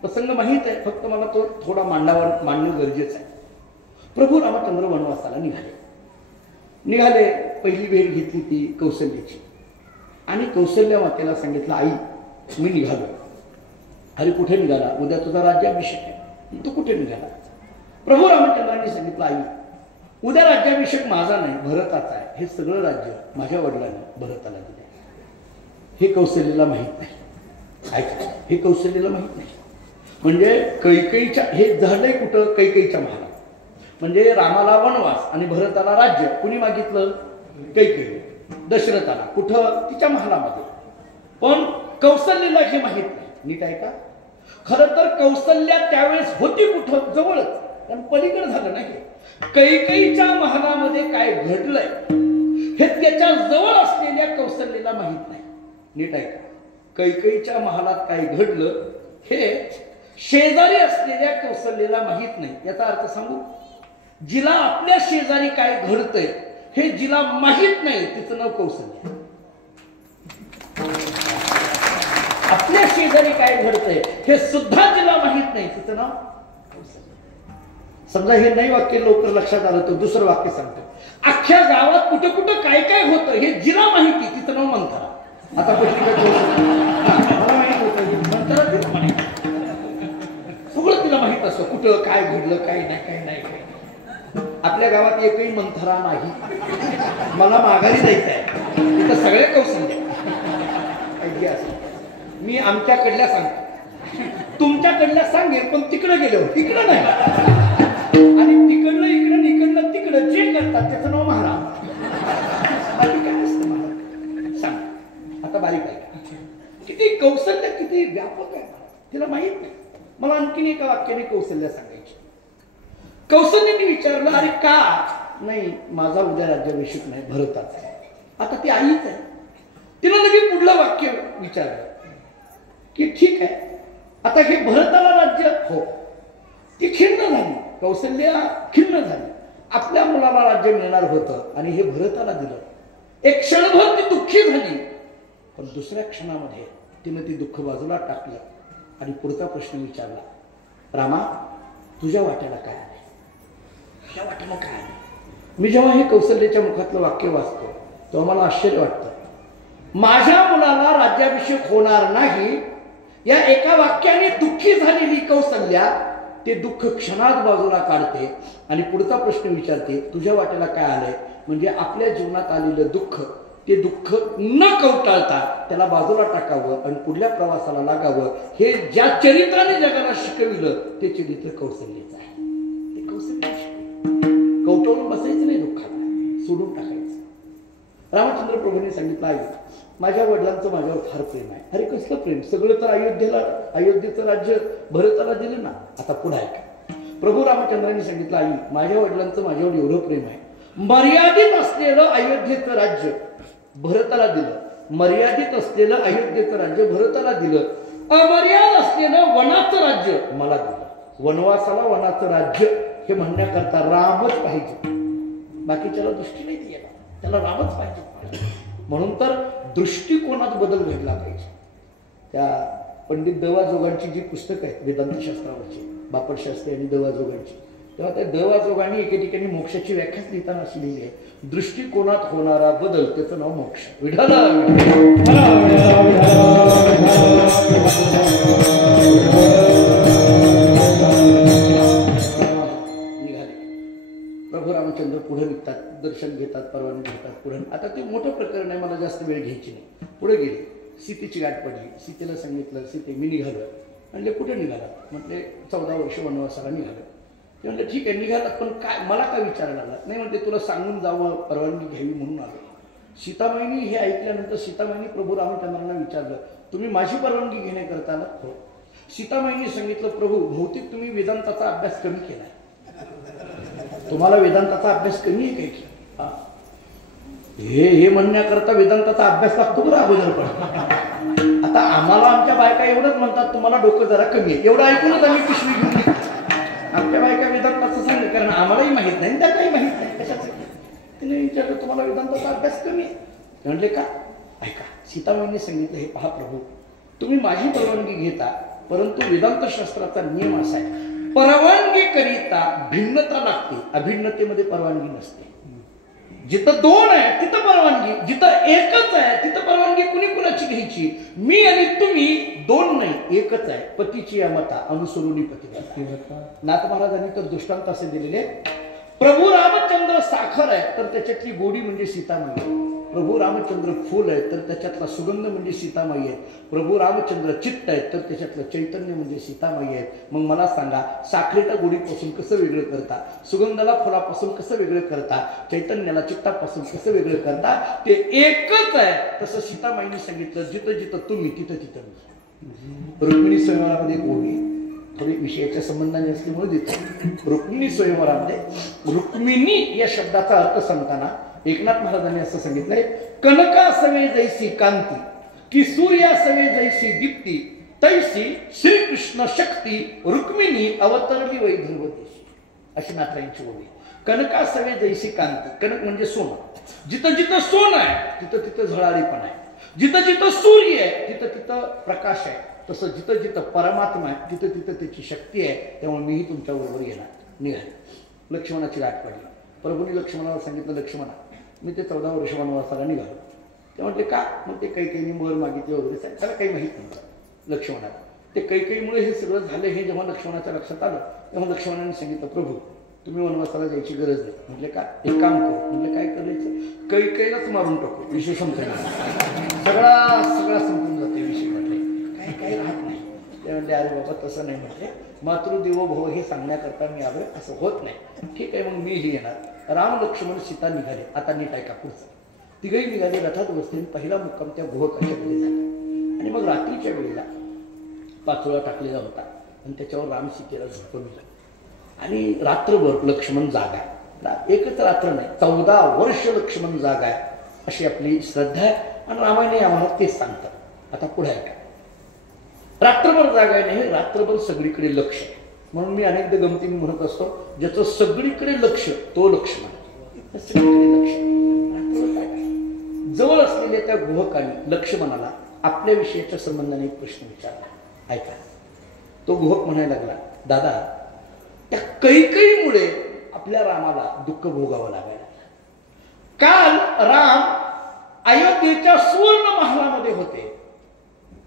प्रसंग माहीत आहे, फक्त मला तो थोडा मांडणं गरजेचं आहे. प्रभू रामचंद्र वनवासाला निघाले. पहिली भेट घेतली ती कौशल्याची आणि कौशल्या मातेला सांगितलं, आई मी निघालो. अरे कुठे निघाला? उद्या तुझा राज्याभिषेक आहे. तू कुठे निघाला? प्रभू रामचंद्रांनी सांगितलं, आई उद्या राज्याभिषेक माझा नाही, भरताचा आहे. हे सगळं राज्य माझ्या वडिलांनी भरताला दिले. हे कौशल्याला माहित नाही. ऐका, हे कौशल्याला माहित नाही. म्हणजे कैकेयीच्या, हे झालंय कुठं? कैकेयीच्या महालात. म्हणजे रामाला वनवास आणि भरताला राज्य कुणी मागितलं? कैकेयी. दशरथाला कुठं? तिच्या महालामध्ये. पण कौशल्याला हे माहित नाही. नीट ऐका, खरं तर कौशल्या त्यावेळेस होती कुठं? जवळच, पण पलीकडे झालं नाही. कैकेयीच्या महालामध्ये काय घडलंय हे त्याच्या जवळ असलेल्या कौशल्याला माहित नाही. नीट ऐका, कैकेयीच्या महालात काय घडलं हे शेजारी असलेल्या कौशल्याला माहित नाही. याचा अर्थ सांगू, जिला आपल्या शेजारी काय घडतंय हे जिला माहित नाही तिचं नाव कौशल्य. आपल्या शेजारी काय घडतंय हे सुद्धा जिला माहित नाही तिचं नाव कौशल्य. समजा हे नाही वाक्य लवकर लक्षात आलं तर दुसरं वाक्य सांगतो. अख्ख्या गावात कुठं कुठं काय काय होतं हे जिला माहिती तिचं नाव मंथरा. आता मला माहित होतं मंथरा तिला माहिती, सगळं तिला माहित असतं, कुठं काय घडलं काय नाही काय नाही काय. आपल्या गावात एकही मंथरा नाही. मला माघारी जायचं आहे, तिथं सगळे कौशल्य. मी आमच्याकडल्या सांगतो, तुमच्याकडल्या सांगेल, पण तिकडं गेलो तिकडं नाही. आणि तिकडलं इकडं इकडलं तिकडं जे करतात त्याचं नाव महाराज. बाकी काय असतं महाराज सांग. आता बारीक आहे, किती कौशल्य किती व्यापक आहे तिला माहित नाही. मला आणखीन एका वाक्याने कौशल्य सांगायची. कौशल्याने विचारलं, अरे का नाही? माझा उद्या राज्याभिषेक नाही, भरताचा आहे. आता ती आईच आहे. तिला लगेच पुढलं वाक्य विचारलं की ठीक आहे, आता हे भरताला राज्य हो. ती खिन्न झाली, कौशल्या खिन्न झाली. आपल्या मुलाला राज्य मिळणार होतं आणि हे भरताला दिलं. एक क्षणभर ती दुःखी झाली, पण दुसऱ्या क्षणामध्ये तिनं ती दुःख बाजूला टाकलं आणि पुढचा प्रश्न विचारला, रामा तुझ्या वाट्याला काय आले? तुझ्या वाट्याला काय आले? मी जेव्हा हे कौशल्याच्या मुखातलं वाक्य वाचतो तेव्हा मला आश्चर्य वाटतं. माझ्या मुलाला राज्याभिषेक होणार नाही या एका वाक्याने दुःखी झालेली कौशल्या ते दुःख क्षणात बाजूला काढते आणि पुढचा प्रश्न विचारते, तुझ्या वाट्याला काय आलंय? म्हणजे आपल्या जीवनात आलेलं दुःख, ते दुःख न कवटाळता त्याला बाजूला टाकावं आणि पुढल्या प्रवासाला लागावं. हे ज्या चरित्राने जगाला शिकविलं ते चरित्र कौशल्याचं आहे. ते कौशल्य कवटाळून बसायचं नाही, दुःखाला सोडून टाकायचं. रामचंद्र प्रभूंनी सांगितलं, आई माझ्या वडिलांचं माझ्यावर फार प्रेम आहे. अरे कसलं प्रेम? सगळं तर अयोध्येचं राज्य भरताला दिलं ना. आता पुढे ऐका, प्रभू रामचंद्रांनी सांगितलं, आई माझ्या वडिलांचं माझ्यावर एवढं प्रेम आहे, मर्यादित असलेलं अयोध्येचं राज्य भरताला दिलं. मर्यादित असलेलं अयोध्येचं राज्य भरताला दिलं. अमर्याद असलेलं वनाचं राज्य मला दिलं. वनवासाला वनाचं राज्य हे म्हणण्याकरता रामच पाहिजे, बाकीच्याला दृष्टी नाही द्यायला, त्याला रामच पाहिजे. म्हणून तर दृष्टिकोनात बदल घडला पाहिजे. त्या पंडित दवाजोगांची जी पुस्तकं आहेत वेदांतशास्त्रावरची, बापटशास्त्री आणि दवाजोगांची, तेव्हा त्या दवाजोगांनी एके ठिकाणी मोक्षाची व्याख्याच लिहिताना अशी लिहिली आहे, दृष्टिकोनात होणारा बदल त्याचं नाव मोक्ष. विठ्ठल निघाले. प्रभू रामचंद्र पुढे निघतात, दर्शन घेतात, परवानगी घेतात, पुढे. आता ते मोठं प्रकरण आहे, मला जास्त वेळ घ्यायची नाही. पुढे गेले, सीतेची गाठ पडली. सीतेला सांगितलं, सीते मी निघालो. म्हणले कुठे निघाला? म्हटले 14 वर्ष वनवासाला निघालो. ते म्हणलं ठीक आहे निघालात, पण काय मला काय विचारायला लागला? नाही म्हणते तुला सांगून जावं, परवानगी घ्यावी म्हणून आलो. सीतामाईनी हे ऐकल्यानंतर सीतामाईनी प्रभू रामचंद्रांना विचारलं, तुम्ही माझी परवानगी घेण्याकरता ना? हो. सीतामाईंनी सांगितलं, प्रभू बहुतेक तुम्ही वेदांताचा अभ्यास कमी केलाय, तुम्हाला वेदांताचा अभ्यास कमी आहे काय? हे म्हणण्याकरता वेदांताचा अभ्यास लागतो बरं अगोदर. पण आता आम्हाला आमच्या बायका एवढंच म्हणतात, तुम्हाला डोकं जरा कमी आहे, एवढं ऐकूनच आम्ही पिशवी घेऊन निघतो. आमच्या बायका वेदांताचं सांग, कारण आम्हालाही माहित नाही त्यालाही माहित नाही. कशाचं तिने विचारलं, तुम्हाला वेदांताचा अभ्यास कमी आहे? म्हणले का? ऐका, सीतामाईंनी सांगितलं, हे पहा प्रभू, तुम्ही माझी परवानगी घेता, परंतु वेदांत शास्त्राचा नियम असा आहे, परवानगी करिता भिन्नता लागते, अभिन्नतेमध्ये परवानगी नसते. जिथं दोन आहे तिथं परवानगी, जिथं एकच आहे तिथं परवानगी कुणी कुणाची घ्यायची? मी आणि तुम्ही दोन नाही, एकच आहे. पतीची मता अनुसरुणी पतिव्रता. नाथ महाराजांनी तर दृष्टांत असे दिलेले, प्रभू रामचंद्र साखर आहे तर त्याच्यातली गोडी म्हणजे सीतामाई, प्रभू रामचंद्र फूल आहे तर त्याच्यातला सुगंध म्हणजे सीतामाई आहे, प्रभू रामचंद्र चित्त आहे तर त्याच्यातलं चैतन्य म्हणजे सीतामाई आहे. मग मला सांगा, साखरेला गोडीपासून कसं वेगळं करता, सुगंधाला फुलापासून कसं वेगळं करता, चैतन्याला चित्तापासून कसं वेगळं करता? ते एकच आहे. तसं सीतामाईंनी सांगितलं, जिथं जिथं तुम्ही तिथं तिथं मी. रुक्मिणी स्वयंवरामध्ये गोडी थोडी विषयाच्या संबंधाने असल्यामुळे देतो. रुक्मिणी स्वयंवरामध्ये रुक्मिणी या शब्दाचा अर्थ सांगताना एकनाथ महाराजांनी असं सांगितलंय, कनका सवे जैसी कांती की सूर्या सवे जैसी दीप्ती, तैसी श्रीकृष्ण शक्ती रुक्मिणी अवतरली वैधर्वतेशी. अशी नाथरायांची ओवी. कनका सवे जैसी कांती, कनक म्हणजे सोनं, जिथं जिथं सोनं आहे तिथं तिथं झळाळीपण आहे, जिथं जिथं सूर्य आहे तिथं तिथं प्रकाश आहे. तसं जिथं जिथं परमात्मा आहे तिथं तिथं त्याची शक्ती आहे. त्यामुळे मीही तुमच्या बरोबर येणार. निघाले. लक्ष्मणाची गाठ पडली. प्रभूंनी लक्ष्मणाला सांगितलं, लक्ष्मणा मी ते 14 वर्ष वनवासाला निघालो. ते म्हटले का? मग ते काही मोहर मागितले वगैरे, त्याला काही माहित नव्हतं लक्ष्मणाला. ते कैकेयीमुळे हे सगळं झालं हे जेव्हा लक्ष्मणाच्या लक्षात आलं तेव्हा लक्ष्मणाने सांगितलं, प्रभू तुम्ही वनवासाला जायची गरज नाही. म्हटले का? एक काम करू. म्हटले काय करायचं? कैकेयीलाच मारून टाकू, विषय संपला, सगळा संपून जाते विषय. म्हटले काय काही राहत नाही. ते म्हणले, अरे बाबा तसं नाही. म्हटले मातृदेवो भव हे सांगण्याकरता मी आलोय, असं होत नाही. ठीक आहे, मग मीही येणार. राम लक्ष्मण सीता निघाले. आता नीट ऐका पुढचं. तिघही निघाले, रथात बसले. पहिला मुक्काम त्या गुहकाच्या मध्ये झाला. आणि मग रात्रीच्या वेळेला पाचोळा टाकलेला होता आणि त्याच्यावर राम सीतेला झोपवलं. आणि रात्रभर लक्ष्मण जागा आहे. एकच रात्र नाही, 14 वर्ष लक्ष्मण जागा आहे, अशी आपली श्रद्धा आहे. आणि रामायणे आम्हाला तेच सांगतात. आता पुढे ऐका, रात्रभर जागा आहे नाही, रात्रभर सगळीकडे लक्ष. म्हणून मी अनेकदा गमतीने म्हणत असतो, ज्याचं सगळीकडे लक्ष तो लक्ष्मण. सगळीकडे लक्ष. जवळ असलेल्या त्या गुहकाने लक्ष्मणाला आपल्या विषयाच्या संबंधाने एक प्रश्न विचारला. ऐका, तो गुहक म्हणायला लागला, दादा त्या कैकेयीमुळे आपल्या रामाला दुःख भोगावं लागायला. काल राम अयोध्येच्या सुवर्ण महालामध्ये होते,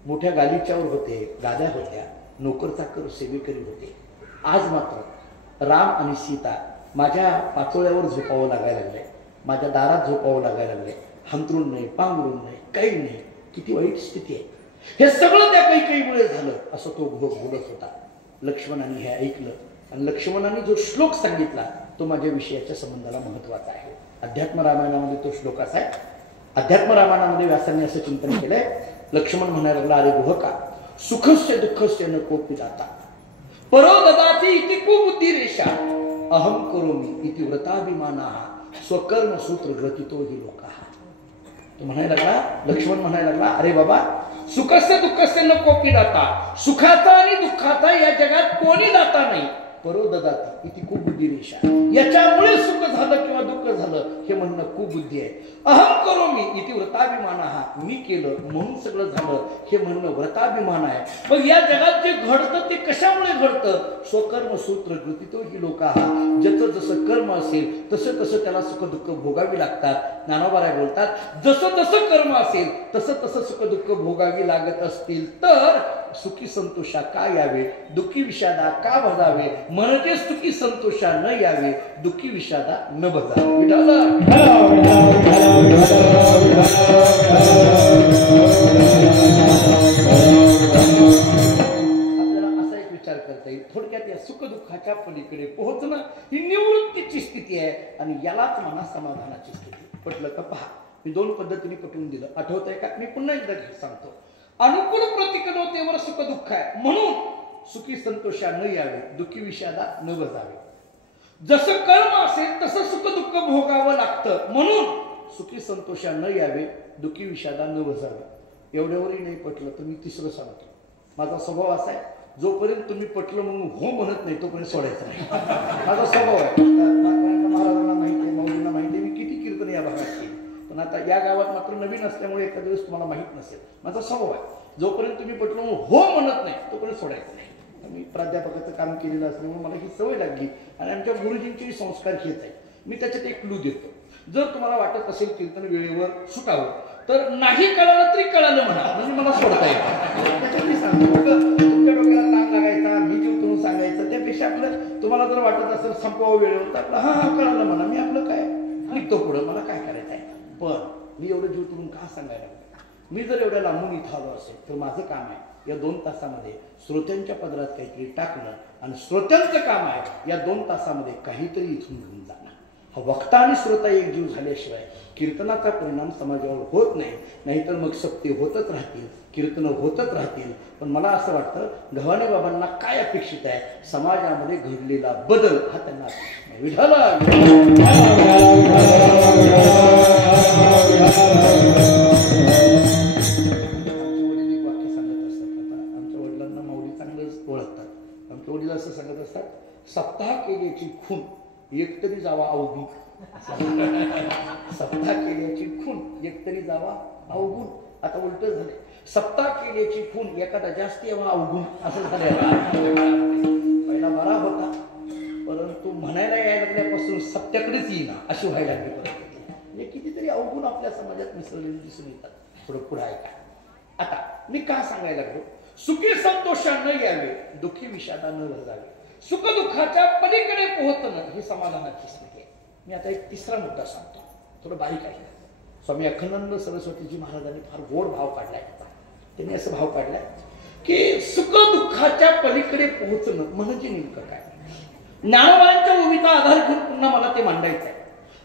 मोठ्या गालीच्यावर होते, गाद्या होत्या, नोकर चाकर सेवेकरी होते. आज मात्र राम आणि सीता माझ्या पाचोळ्यावर झोपावं लागायला लागले, माझ्या दारात झोपावं लागायला लागले. हंतरून नाही, पांघरून नाही, काही नाही. किती वाईट स्थिती आहे. हे सगळं त्या कैकेयीमुळे झालं, असं तो गुहक बोलत होता. लक्ष्मणाने हे ऐकलं आणि लक्ष्मणाने जो श्लोक सांगितला तो माझ्या विषयाच्या संबंधाला महत्वाचा आहे. अध्यात्म रामायणामध्ये तो श्लोक असा आहे. अध्यात्म रामायणामध्ये व्यासांनी असं चिंतन केलंय. लक्ष्मण म्हणायला लागला, अरे गुहका, सुखस्य दुःखस्य न कोपी दाता, परो ददाति इति कुबुद्धी रेषा, अहम करोमि इति व्रताभिमानाः, स्वकर्म सूत्र ग्रथितो हि लोकाः. तो म्हणायला लागला, लक्ष्मण म्हणायला लागला, अरे बाबा, सुखस्य दुःखस्य न कोपी दाता, सुखाचा आणि दुःखाचा या जगात कोणी दाता नाही. परो ददाति इति कुबुद्धी रेषा, याच्यामुळे सुख झालं किंवा दुःख झालं हे म्हणणं कुबुद्धी आहे. अहम करोमि इति व्रताभिमानः, मी केलं म्हणून सगळं झालं हे म्हणणं व्रताभिमान आहे. मग या जगात जे घडतं ते कशामुळे घडतं? स्वकर्म सूत्र ग्रथितो हि लोकाः, ज्याचं जसं कर्म असेल तसं तसं त्याला सुख दुःख भोगावी लागतात. ज्ञानोबा बोलतात, जसं जसं कर्म असेल तसं तसं सुख दुःख भोगावी लागत असतील तर सुखी संतोषा का यावे, दुःखी विषादा का भजावे, म्हणते सुखी संतोषा न यावे, दुःखी विषादा न भजावे. विठाला आपल्याला असा एक विचार करता येईल, थोडक्यात या सुख दुःखाच्या पलीकडे पोहोचणं ही निवृत्तीची स्थिती आहे आणि यालाच म्हणा समाधानाची स्थिती. पटलं का? पहा, मी 2 पद्धतीने पटवून दिलं. आठवत आहे का? मी पुन्हा एकदा सांगतो. अनुकूल प्रतिकूलतेवर सुख दुःख आहे, म्हणून सुखी संतोषा न यावे, दुःखी विषादा न बजावे. जसं कर्म असेल तसं सुख दुःख भोगावं लागतं, म्हणून सुखी संतोषा न यावे, दुःखी विषादा न बजावे. एवढ्यावरही नाही पटलं तर मी तिसरं सांगतो. माझा स्वभाव असा आहे, जोपर्यंत तुम्ही पटलं म्हणून हो म्हणत नाही तोपर्यंत सोडायचं नाही. माझा स्वभाव आहे. महाराजांना माहिती आहे, मौलींना माहिती आहे, मी किती कीर्तन या भागात केली, पण आता या गावात मात्र नवीन असल्यामुळे एखाद्या दिवस तुम्हाला माहित नसेल. माझा स्वभाव आहे, जोपर्यंत तुम्ही पटलं म्हणून हो म्हणत नाही तोपर्यंत सोडायचं नाही. मी प्राध्यापकाचं काम केलेलं असल्यामुळे मला ही सवय लागली आणि आमच्या गुरुजींचे संस्कार हेच आहे. मी त्याच्यात एक क्लू देतो. जर तुम्हाला वाटत असेल कीर्तन वेळेवर सुटावं तर नाही कळालं तरी कळालं म्हणा, म्हणजे मला सोडता येतं. त्याच्यात मी सांगतो, तुमच्या डोक्याला ताण लागायचा, मी जीव तुम्ही सांगायचं, त्यापेक्षा आपलं तुम्हाला जर वाटत असेल संपवावं वेळेवर तर आपलं हा कळालं म्हणा, मी आपलं काय निघतो पुढं, मला काय करायचं आहे. पण मी एवढं जीव तुम्ही का सांगायला, मी जर एवढ्या लांबून इथं आलो असेल तर माझं काम आहे या 2 तासामध्ये श्रोत्यांच्या पदरात काहीतरी टाकणं, आणि श्रोत्यांचं काम आहे या 2 तासामध्ये काहीतरी इथून घेऊन जाणं. हा वक्ता आणि श्रोता एक जीव झाल्याशिवाय कीर्तनाचा परिणाम समाजावर होत नाही. नाहीतर मग सत्य होतच राहतील, कीर्तनं होतच राहतील. पण मला असं वाटतं गव्हाणे बाबांना काय अपेक्षित आहे, समाजामध्ये घडलेला बदल हा त्यांना विठाला. असं सांगत असतात, सप्ताह केल्याची खून एकतरी जावा अवगुण. सप्ताह केल्याची खून एकतरी जावा अवगुण. आता उलट झाले, सप्ताह केल्याची खून एखादा जास्त यावा अवगुण असं झालं. पहिला बरा होता, परंतु म्हणायला यायला लागल्यापासून सत्याकडेच येईना अशी व्हायला लागली परिस्थिती. म्हणजे कितीतरी अवगुण आपल्या समाजात मिसळलेले दिसून येतात. थोडं पुढे आहे का. आता मी का सांगायला लागलो, सुखी संतोषा न यावे, दुःखी विषादा न भजावे. सुख दुःखाच्या पलीकडे पोहोचणं ही समाधानाची स्थिती आहे. मी आता एक तिसरा मुद्दा सांगतो, थोडं बारीक आहे. स्वामी अखंडानंद सरस्वतीजी महाराजांनी फार गोड भाव काढलाय. त्यांनी असं भाव काढलाय की सुख दुःखाच्या पलीकडे पोहोचणं म्हणजे नेमकं काय. ज्ञानोबांच्या ओवीचा आधार घेऊन पुन्हा मला ते मांडायचं आहे.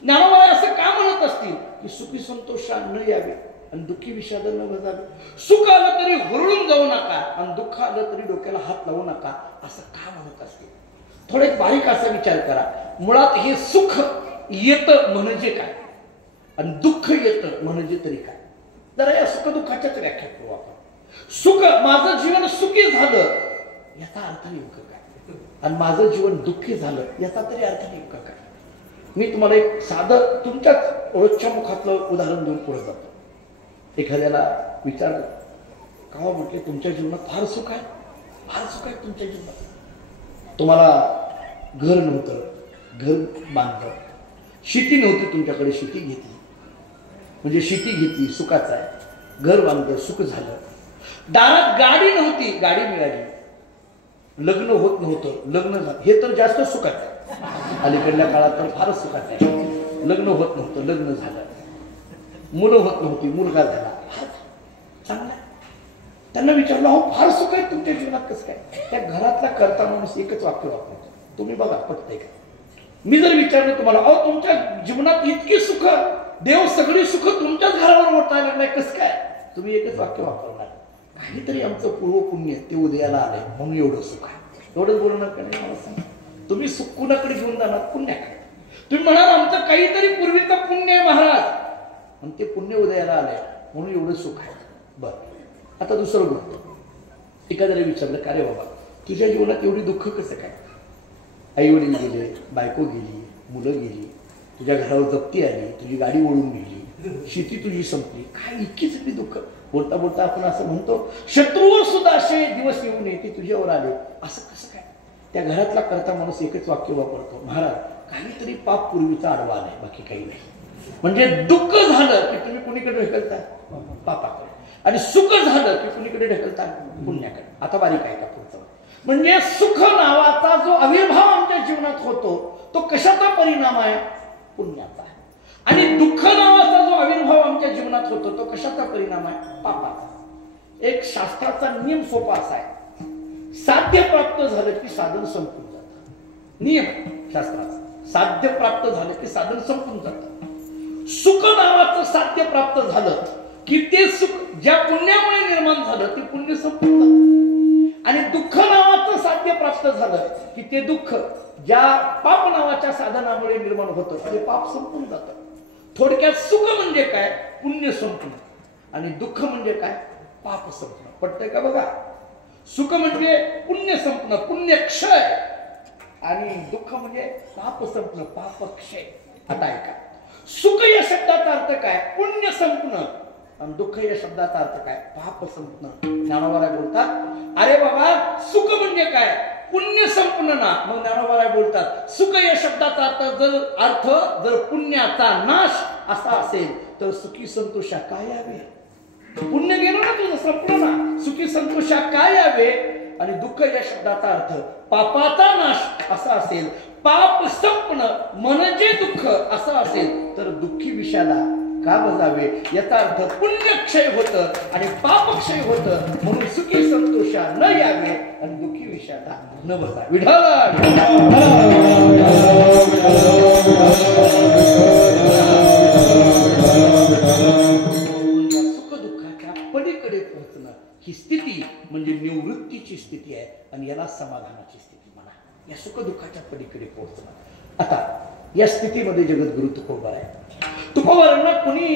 ज्ञानोबा असं का म्हणत असतील की सुखी संतोषा न यावे आणि दुःखी विषाद न भजावे. सुख आलं तरी हुरळून जाऊ नका आणि दुःख आलं तरी डोक्याला हात लावू नका, असं का म्हणत असतील. थोडे बारीक असा विचार करा. मुळात हे सुख येतं म्हणजे काय आणि दुःख येतं म्हणजे तरी काय. जरा या सुख दुःखाच्याच व्याख्या करू आपण. सुख, माझं जीवन सुखी झालं याचा अर्थ नेमकं काय, आणि माझं जीवन दुःखी झालं याचा तरी अर्थ नेमकं काय. मी तुम्हाला एक साधं तुमच्याच रोजच्या मुखातलं उदाहरण देऊन पुढे जातो. एखाद्याला विचारलं, का म्हटले तुमच्या जीवनात फार सुख आहे, फार सुख आहे तुमच्या जीवनात. तुम्हाला घर नव्हतं, घर बांधलं. शेती नव्हती तुमच्याकडे, शेती घेतली. म्हणजे शेती घेतली, सुखाचं आहे. घर बांधलं, सुख झालं. दारात गाडी नव्हती, गाडी मिळाली. लग्न होत नव्हतं, लग्न झालं. हे तर जास्त सुखाचं आहे. अलीकडल्या काळात तर फारच सुखाचं आहे. लग्न होत नव्हतं, लग्न झालं. मुलं होत नव्हती, मुलगा झाला. चांगला. त्यांना विचारलं, हो फार सुख आहे तुमच्या जीवनात, कसं काय. त्या घरातला करता माणूस एकच वाक्य वापरतो, तुम्ही बघा पटतंय का. मी जर विचारलं तुम्हाला, अहो तुमच्या जीवनात इतकी सुख, देव सगळी सुख तुमच्याच घरावर ओढायला लागलाय, कसं काय. तुम्ही एकच वाक्य वापरणार, काहीतरी आमचं पूर्व पुण्य ते उदयाला आलंय म्हणून एवढं सुख आहे. एवढंच बोलणार का नाही मला सांगा. तुम्ही सुख कुणाकडे घेऊन जाणार, पुण्याकडे. तुम्ही म्हणाल आमचं काहीतरी पूर्वीचं पुण्य आहे महाराज, आणि ते पुण्य उदयाला आलंय म्हणून एवढं सुख आहे. बरं, आता दुसरं बोलतो. एखाद्याला विचारलं, का रे बाबा तुझ्या जीवनात एवढी दुःख कसं काय. आई वडील गेले, बायको गेली, मुलं गेली, तुझ्या घरावर जप्ती आली, तुझी गाडी ओढून गेली, शेती तुझी संपली, काय इतकी सगळी दुःख. बोलता बोलता आपण असं म्हणतो, शत्रूवर सुद्धा असे दिवस येऊ नये ते तुझ्यावर आले, असं कसं काय. त्या घरातला करता माणूस एकच वाक्य वापरतो, महाराज काहीतरी पाप पूर्वीचा आडवा आलाय, बाकी काही नाही. म्हणजे दुःख झालं की तुम्ही कुणीकडे ढकलता, पापाकडे, आणि सुख झालं की कुणीकडे ढकलता, पुण्याकडे. आता बारीक आहे का पुढचं. म्हणजे सुख नावाचा जो आविर्भाव आमच्या जीवनात होतो तो कशाचा परिणाम आहे, पुण्याचा. आणि दुःख नावाचा जो आविर्भाव आमच्या जीवनात होतो तो कशाचा परिणाम आहे, पापाचा. एक शास्त्राचा नियम सोपा असा आहे, साध्य प्राप्त झालं की साधन संपून जातं. नियम शास्त्राचा, साध्य प्राप्त झालं की साधन संपून जातं. सुख नावाचं साध्य प्राप्त झालं की ते सुख ज्या पुण्यामुळे निर्माण झालं ते पुण्य संपून जातं, आणि दुःख नावाचं साध्य प्राप्त झालं की ते दुःख ज्या पाप नावाच्या साधनामुळे निर्माण होतं ते पाप संपून जातं. थोडक्यात सुख म्हणजे काय? पुण्य संपणं. आणि दुःख म्हणजे काय? पाप संपणं. पटतंय का बघा? सुख म्हणजे पुण्य संपणं, पुण्य क्षय, आणि दुःख म्हणजे पाप संपणं, पाप क्षय. आता ऐका, सुख या शब्दाचा अर्थ काय? पुण्य संपणं. आणि दुःख या शब्दाचा अर्थ काय? पाप संपणं. ज्ञानोबा बोलतात, अरे बाबा सुख म्हणजे काय? पुण्य संपणं ना. मग ज्ञानोबा बोलतात, सुख या शब्दाचा अर्थ जर पुण्याचा नाश असा असेल तर सुखी संतोषा काय यावे? पुण्य गेलो ना तुझं, संपलं ना. सुखी संतोषा काय यावे? आणि दुःख या शब्दाचा अर्थ पापाचा नाश असा असेल, पाप संपणं म्हणजे दुःख असं असेल तर दुःखी विषयाला का बजावे? याचा अर्थ पुण्य क्षय होतं आणि पाप क्षय होतं, म्हणून सुखी संतोषा न यावे आणि दुःखी विषयाला न बजावे. सुख दुःखाच्या पलीकडे पोहोचणं ही स्थिती म्हणजे निवृत्तीची स्थिती आहे, आणि याला समाधानाची स्थिती म्हणा. या सुख दुःखाच्या पलीकडे पोहोचणं. आता या स्थितीमध्ये जगद्गुरु तुकोबा आहे. तुकोबारांना कुणी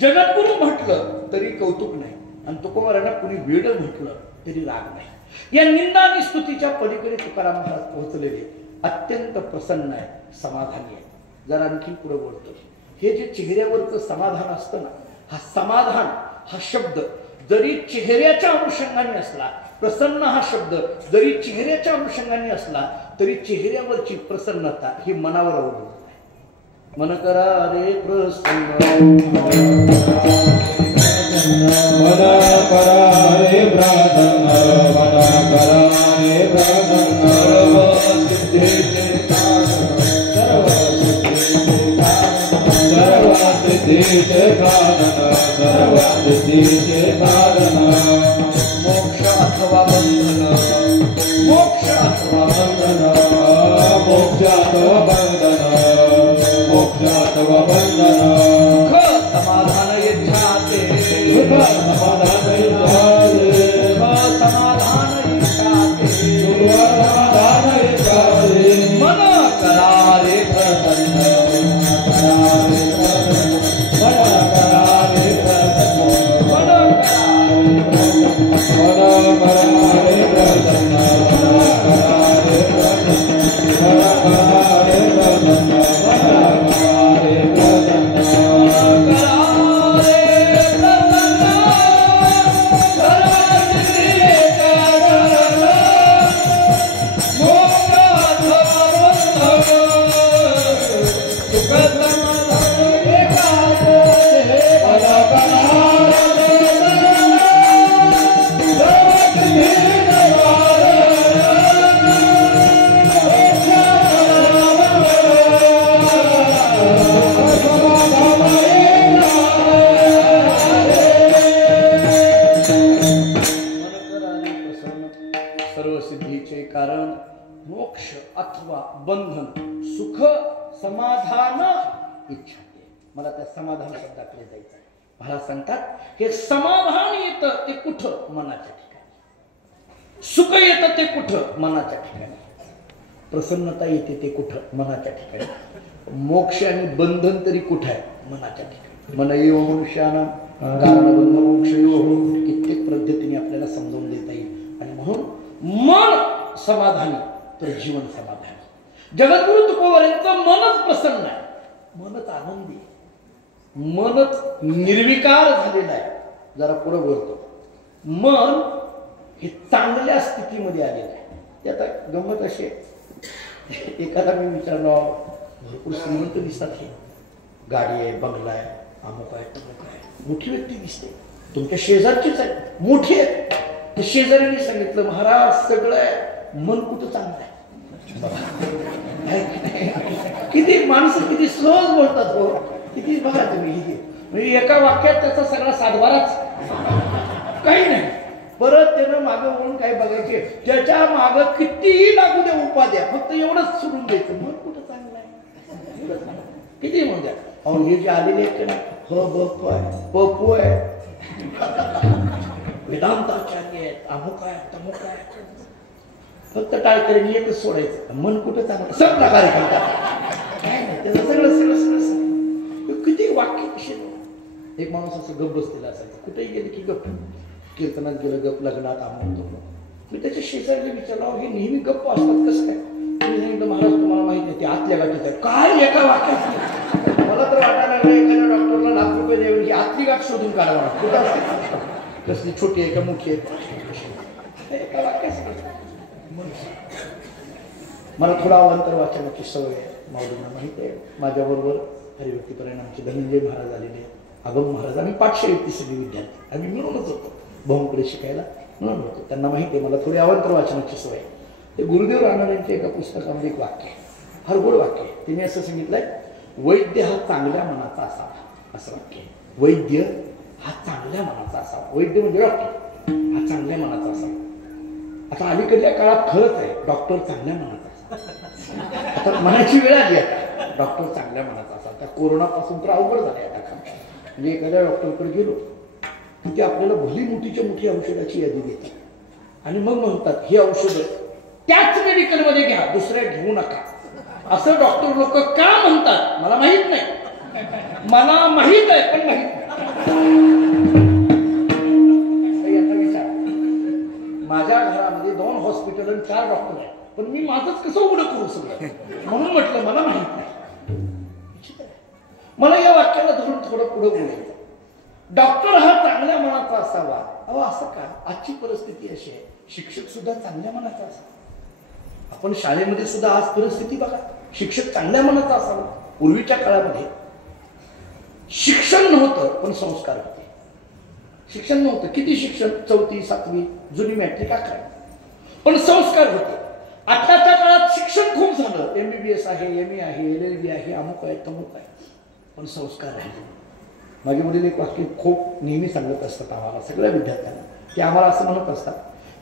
जगद्गुरु म्हटलं तरी कौतुक नाही, आणि तुकोबारांना कुणी वेड म्हटलं तरी राग नाही. या निंदा आणि स्तुतीच्या पलीकडे तुकाराम महाराज पोहोचलेले अत्यंत प्रसन्न आहे, समाधानी आहे. जरा आणखी पुढे बोलतो, हे जे चेहऱ्यावरचं समाधान असतं ना, हा समाधान हा शब्द जरी चेहऱ्याच्या अनुषंगाने असला, प्रसन्न हा शब्द जरी चेहऱ्याच्या अनुषंगाने असला तरी चेहऱ्यावरची प्रसन्नता ही मनावर अवलंबून आहे. मन करा रे प्रसन्न, मन करा रे प्रसन्न, मन करा रे प्रसन्न. मोक्ष अथवा बंधन, मोक्ष अथवा बंधन, मोक्ष अथवा बंधन, मोक्ष अथवा बंधन. सुख समाधान इच्छाते, सुख समाधान इच्छाते, सुख समाधान इच्छाते, सुख समाधान इच्छाते. मन करा रे प्रसन्न, करा रे प्रसन्न, मन करा रे प्रसन्न, मन करा रे प्रसन्न, मन करा रे प्रसन्न, मन करा रे प्रसन्न, मन करा रे प्रसन्न, मन करा रे प्रसन्न. सरस्वती कारण मोक्ष अथवा बंधन, सुख समाधान एकाचे. मन करा सर्व सिद्धीचे कारण मोक्ष अथवा बंधन, सुख समाधान इच्छाते. मला त्या समाधान शब्दाकडे जायचं आहे. मला सांगतात हे समाधान येतं ते कुठं? मनाच्या ठिकाणी. सुख येतं ते कुठं? मनाच्या ठिकाणी. प्रसन्नता येते ते कुठं? मनाच्या ठिकाणी. मोक्ष आणि बंधन तरी कुठं आहे? मनाच्या ठिकाणी. मन एव मनुष्याना कारण बंध मोक्ष कित्येक पद्धतीने आपल्याला समजावून देता येईल. आणि म्हणून मन समाधानी तर जीवन समाधानी. जगद्गुरु तुकोबारांचं मनच प्रसन्न आहे, मनच आनंदी आहे, मनच निर्विकार झालेलं आहे. जरा पुढे बोलतो, मन हे चांगल्या स्थितीमध्ये आलेलं आहे. ते आता गंमत अशी आहे, एखादा मी विचारलं भरपूर श्रीमंत दिसतात, हे गाडी आहे, बंगला आहे, अमुक आहे, तमुक आहे, मोठी व्यक्ती दिसते, तुमच्या शेजारचीच आहे, मोठी आहे. ते शेजाऱ्यांनी सांगितलं महाराज सगळं आहे, मन कुठं चांगलं आहे. किती माणसं किती सहज बोलतात हो, किती बघा तुम्ही. म्हणजे एका वाक्यात त्याचा सगळा सातबाराच, काही नाही. परत त्यानं मागं वळून काय बघायचे, त्याच्या मागं कितीही लागू द्या उपाध्या, फक्त एवढंच सोडून द्यायचं, मन कुठं चांगलं आहे. किती म्हणतात. अहो हे जे आलेले आहेत ना, ह ब आहे, पपू आहे, वेदांताचार्य आहेत, अमुक आहे, तमुक आहे. फक्त टाळकरी एकच सोडायचं, मन कुठं चांगलं सब प्रकारे करतात. काय नाही त्याचं सगळं सगळं सगळं किती वाक्य कसे. एक माणूस असं गप बसलेला असायचा, कुठेही गेले की गप. कीर्तनात गेलं गप, लग्नात आमंत्रण. मी त्याच्या शेजारी विचारलं, हे नेहमी गप्प असतात कसं काय. मी सांगितलं महाराज तुम्हाला माहित नाही ते आतल्या गाठीत आहे. काय एका वाक्यात. मला तर वाटायला लागलं एखाद्या डॉक्टरला ₹1,00,000 द्यावे ही आतली गाठ शोधून काढावा लागतो. कुठं असते कसली छोटी आहे का मुख्य आहे एका वाक्यात. मला थोडा अवांतर वाचनाची सवय आहे. माऊलींना माहिती आहे. माझ्याबरोबर हरिभक्ती परिणामचे धनंजय महाराज आलेले, अभंग महाराज, आम्ही पाठशाळेतली सगळी विद्यार्थी आम्ही मिळूनच होतो. भाऊंकडे शिकायला म्हणून होतो. त्यांना माहिती आहे मला थोडी अवांतर वाचनाची सवय आहे. ते गुरुदेव रानडेंच्या एका पुस्तकामध्ये एक वाक्य आहे, फार गोड वाक्य आहे. त्यांनी असं सांगितलंय, वैद्य हा चांगल्या मनाचा असावा. असं वाक्य आहे. वैद्य हा चांगल्या मनाचा असावा. वैद्य म्हणजे डॉक्टर हा चांगल्या मनाचा असावा. आता अलीकडल्या काळात खरंच आहे, डॉक्टर चांगल्या मनाचा असावा. आता मनाची वेळ आली आहे, डॉक्टर चांगल्या मनाचा असावा. त्या कोरोनापासून तर अवघड झाले आता काम. म्हणजे एखाद्या डॉक्टरकडे गेलो की ते आपल्याला भली मोठीच्या मोठी औषधाची यादी देतात आणि मग म्हणतात ही औषधं त्याच मेडिकलमध्ये घ्या, दुसऱ्या घेऊ नका. असं डॉक्टर लोक का म्हणतात मला माहित नाही. मला माहित आहे पण माहित नाही. आता विचार, माझ्या घरामध्ये 2 हॉस्पिटल आणि 4 डॉक्टर आहेत, पण मी माझंच कसं उघडं करू सगळं. म्हणून म्हटलं मला माहित नाही. मला या वाक्याला धरून थोडं पुढे बोलायचं. डॉक्टर हा चांगल्या मनाचा असावा. अहो असं का. आजची परिस्थिती अशी आहे, शिक्षक सुद्धा चांगल्या मनाचा असावा. आपण शाळेमध्ये सुद्धा आज परिस्थिती बघा, शिक्षक चांगल्या मनाचा असावा. पूर्वीच्या काळामध्ये शिक्षण नव्हतं पण संस्कार होते. शिक्षण नव्हतं, किती शिक्षण 4वी 7वी जुनी मॅट्रिक 11वी, पण संस्कार होते. आताच्या काळात शिक्षण खूप झालं, MBBS आहे, MA आहे, LLB आहे, अमुक आहे तमुक आहे, पण संस्कार राहिले. माझे वडील एक वाक्य खूप नेहमी सांगत असतात आम्हाला सगळ्या विद्यार्थ्यांना. ते आम्हाला असं म्हणत असतात,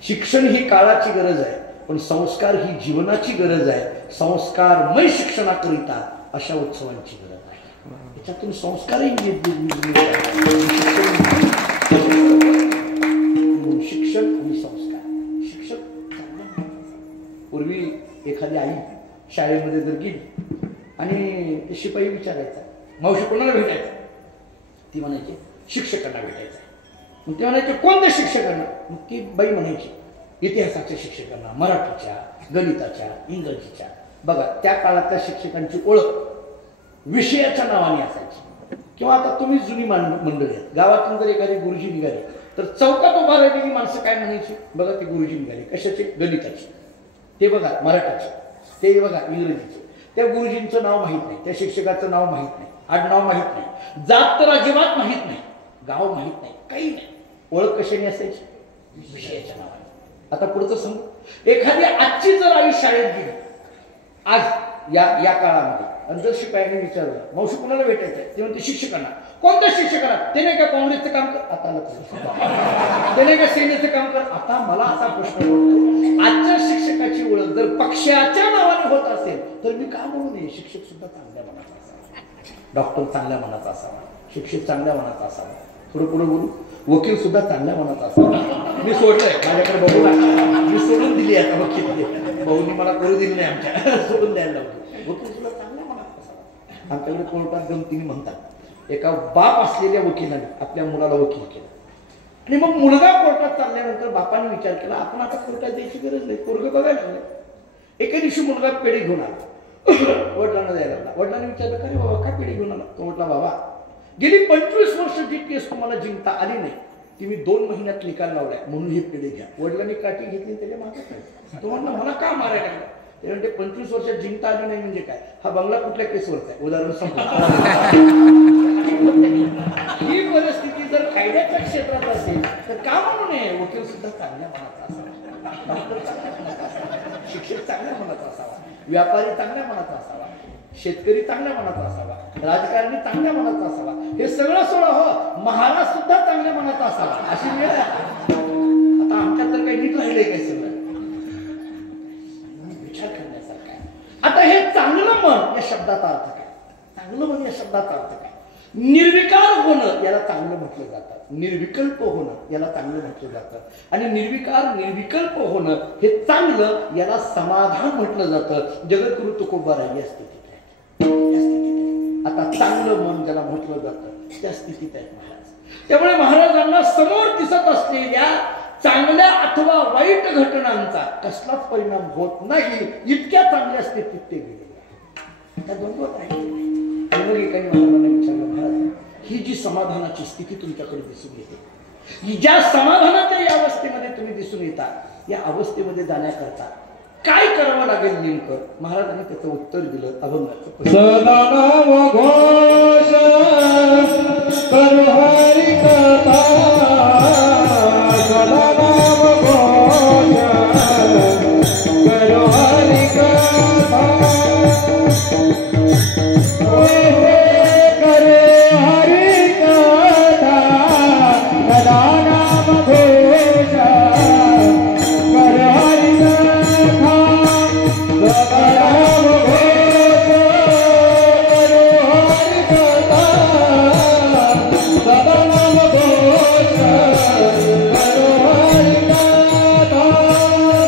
शिक्षण ही काळाची गरज आहे पण संस्कार ही जीवनाची गरज आहे. संस्कारमय शिक्षणाकरिता अशा उत्सवांची गरज आहे. याच्यातून संस्कारही शिक्षण आणि संस्कार. शिक्षक पूर्वी एखादी आई शाळेमध्ये जर गेली आणि ते शिपाई विचारायचा, मावशी कोणाला भेटायचं. ती म्हणायची शिक्षकांना भेटायचं. मग ते म्हणायचे कोणत्या शिक्षकांना. मग ती बाई म्हणायची इतिहासाच्या शिक्षकांना, मराठीच्या, गणिताच्या, इंग्रजीच्या. बघा त्या काळातल्या शिक्षकांची ओळख विषयाच्या नावाने असायची. किंवा आता तुम्ही जुनी मंडळी आहेत, गावातून जर एखादी गुरुजी निघाली तर चौकात उभा राहिलेली माणसं काय म्हणायची, बघा ते गुरुजी निघाले. कशाचे. गणिताचे. ते बघा मराठीचे. ते बघा इंग्रजीचे. त्या गुरुजींचं नाव माहीत नाही, त्या शिक्षकाचं नाव माहीत नाही, आडनाव माहीत नाही, जात तर अजिबात माहीत नाही, गाव माहीत नाही, काही नाही. ओळख कशाने असायची. विषयाच्या नावाने. आता पुढचं सांगू, एखादी आजची जर आई शाळेत गेली आज या काळामध्ये आणि जर शिपायाने विचारलं मावशी कुणाला भेटायचं आहे, ते म्हणते शिक्षकांना. कोणत्या शिक्षकांना. ते नाही का काँग्रेसचं काम कर. आता ते नाही का सेनेचं काम कर. आता मला असा प्रश्न पडतो, आजच्या शिक्षकाची ओळख जर पक्षाच्या नावाने होत असेल तर मी का म्हणू नये. शिक्षक सुद्धा चांगल्या मनाचा असावा, डॉक्टर चांगल्या मनाचा असावा, शिक्षक चांगल्या मनाचा असावा. थोडं पुढे बोलू, वकील सुद्धा चांगल्या मनाचा असावा. मी सोडलंय, माझ्याकडे बघू लागला, मी सोडून दिली आता वकील. भाऊनी मला करू दिली नाही, आमच्या सोडून द्यायला लावतो. वकील सुद्धा चांगल्या मनाचा असावा. आमच्याकडे कोर्टात गमतीने म्हणतात, एका बाप असलेल्या वकिलाने आपल्या मुलाला वकील केलं आणि मग मुलगा कोर्टात चालल्यानंतर बापाने विचार केला आपण आता कोर्टात द्यायची गरज नाही, पोरगं बघायला लागलं. एके दिवशी मुलगा पेढे घेऊन आला, वडिलांना द्यायला लागला. वडिलांनी विचारलं का रे बाबा काय पेढे घेऊन आला. तो म्हटला बाबा गेली 25 वर्ष जी केस तुम्हाला जिंकता आली नाही ती मी 2 महिन्यात निकाल लावलाय म्हणून ही पेढे घ्या. वडिलांनी काठी घेतली त्याच्या मागत नाही. तो म्हटला मला का मारायला लागला. ते म्हणते 25 वर्षात जिंकता आली नाही म्हणजे काय. हा बंगला कुठल्या केसवरचा आहे उदाहरण सांगतो. ही परिस्थिती जर कायद्याच्या क्षेत्रात असेल तर का म्हणू नये. वकील सुद्धा चांगल्या मनाचा असावा, डॉक्टर चांगल्या मनाचा असावा, शिक्षक चांगल्या मनाचा असावा, व्यापारी चांगल्या मनाचा असावा, शेतकरी चांगल्या मनाचा असावा, राजकारणी चांगल्या मनाचा असावा. हे सगळं सोडा हो, महाराज सुद्धा चांगल्या मनाचा असावा. अशी वेळ आता आमच्यात तर काही नीट राहिलंय काय सगळं. विचार करण्यासारखं आहे. आता हे चांगलं मन या शब्दाचा अर्थ काय. चांगलं म्हणजे या शब्दाचा अर्थ काय? निर्विकार होणं याला चांगलं म्हटलं जातं, निर्विकल्प होणं याला चांगलं म्हटलं जातं, आणि निर्विकार निर्विकल्प होणं हे चांगलं याला समाधान म्हटलं जातं. जगद्गुरु तुकोबाराय या स्थितीत आहे, या स्थितीत आहे. आता चांगलं मन ज्याला म्हटलं जातं त्या स्थितीत आहेत महाराज. त्यामुळे महाराजांना समोर दिसत असलेल्या चांगल्या अथवा वाईट घटनांचा कसलाच परिणाम होत नाही, इतक्या चांगल्या स्थितीत ते गेले. त्या द्वंद्वात राहिले नाही. आणि मग एकाने महाराजांना विचारलं, महाराज ही जी समाधानाची स्थिती तुमच्याकडे दिसून येते, ज्या समाधानाच्या या अवस्थेमध्ये तुम्ही दिसून येता, या अवस्थेमध्ये जाण्याकरता काय करावं लागेल नेमकं? महाराजांनी त्याचं उत्तर दिलं अभंगाचं. सदा नाम घोष कर हरि कथा, सदा नाम घोष कर हरि कथा, करे हरि कथा, सदा नाम घोष कर हरि कथा, सदा नाम घोष करो हरि कथा, सदा नाम घोष करो हरि कथा,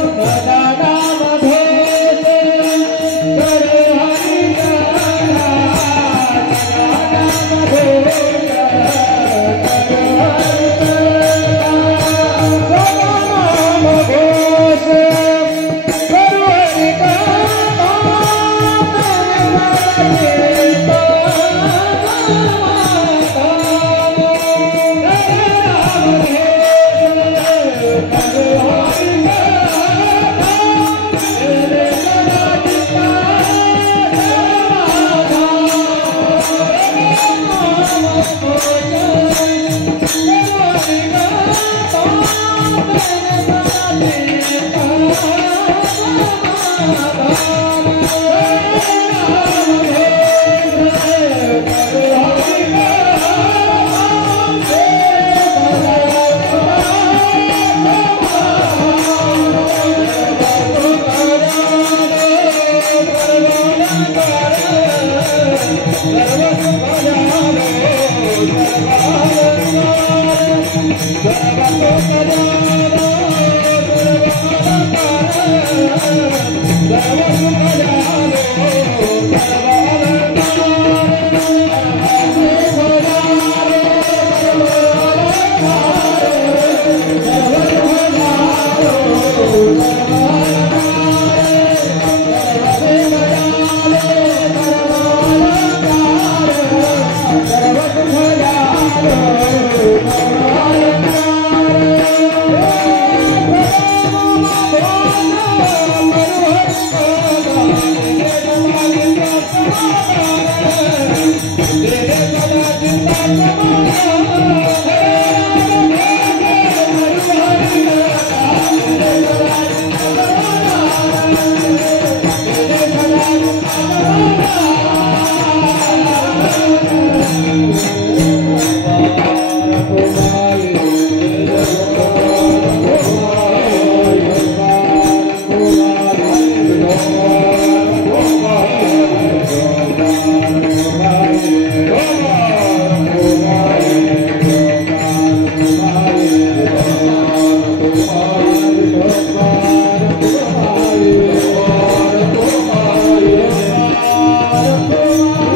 सदा नाम घोष करो हरि कथा, सदा नाम घोष करो हरि कथा, सदा नाम घोष करो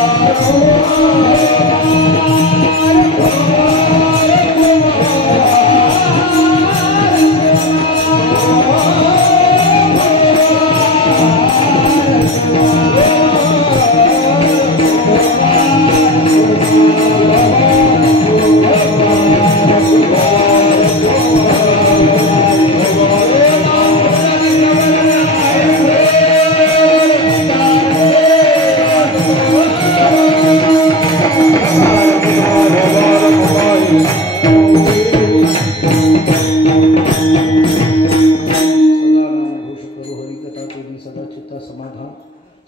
हरि कथा,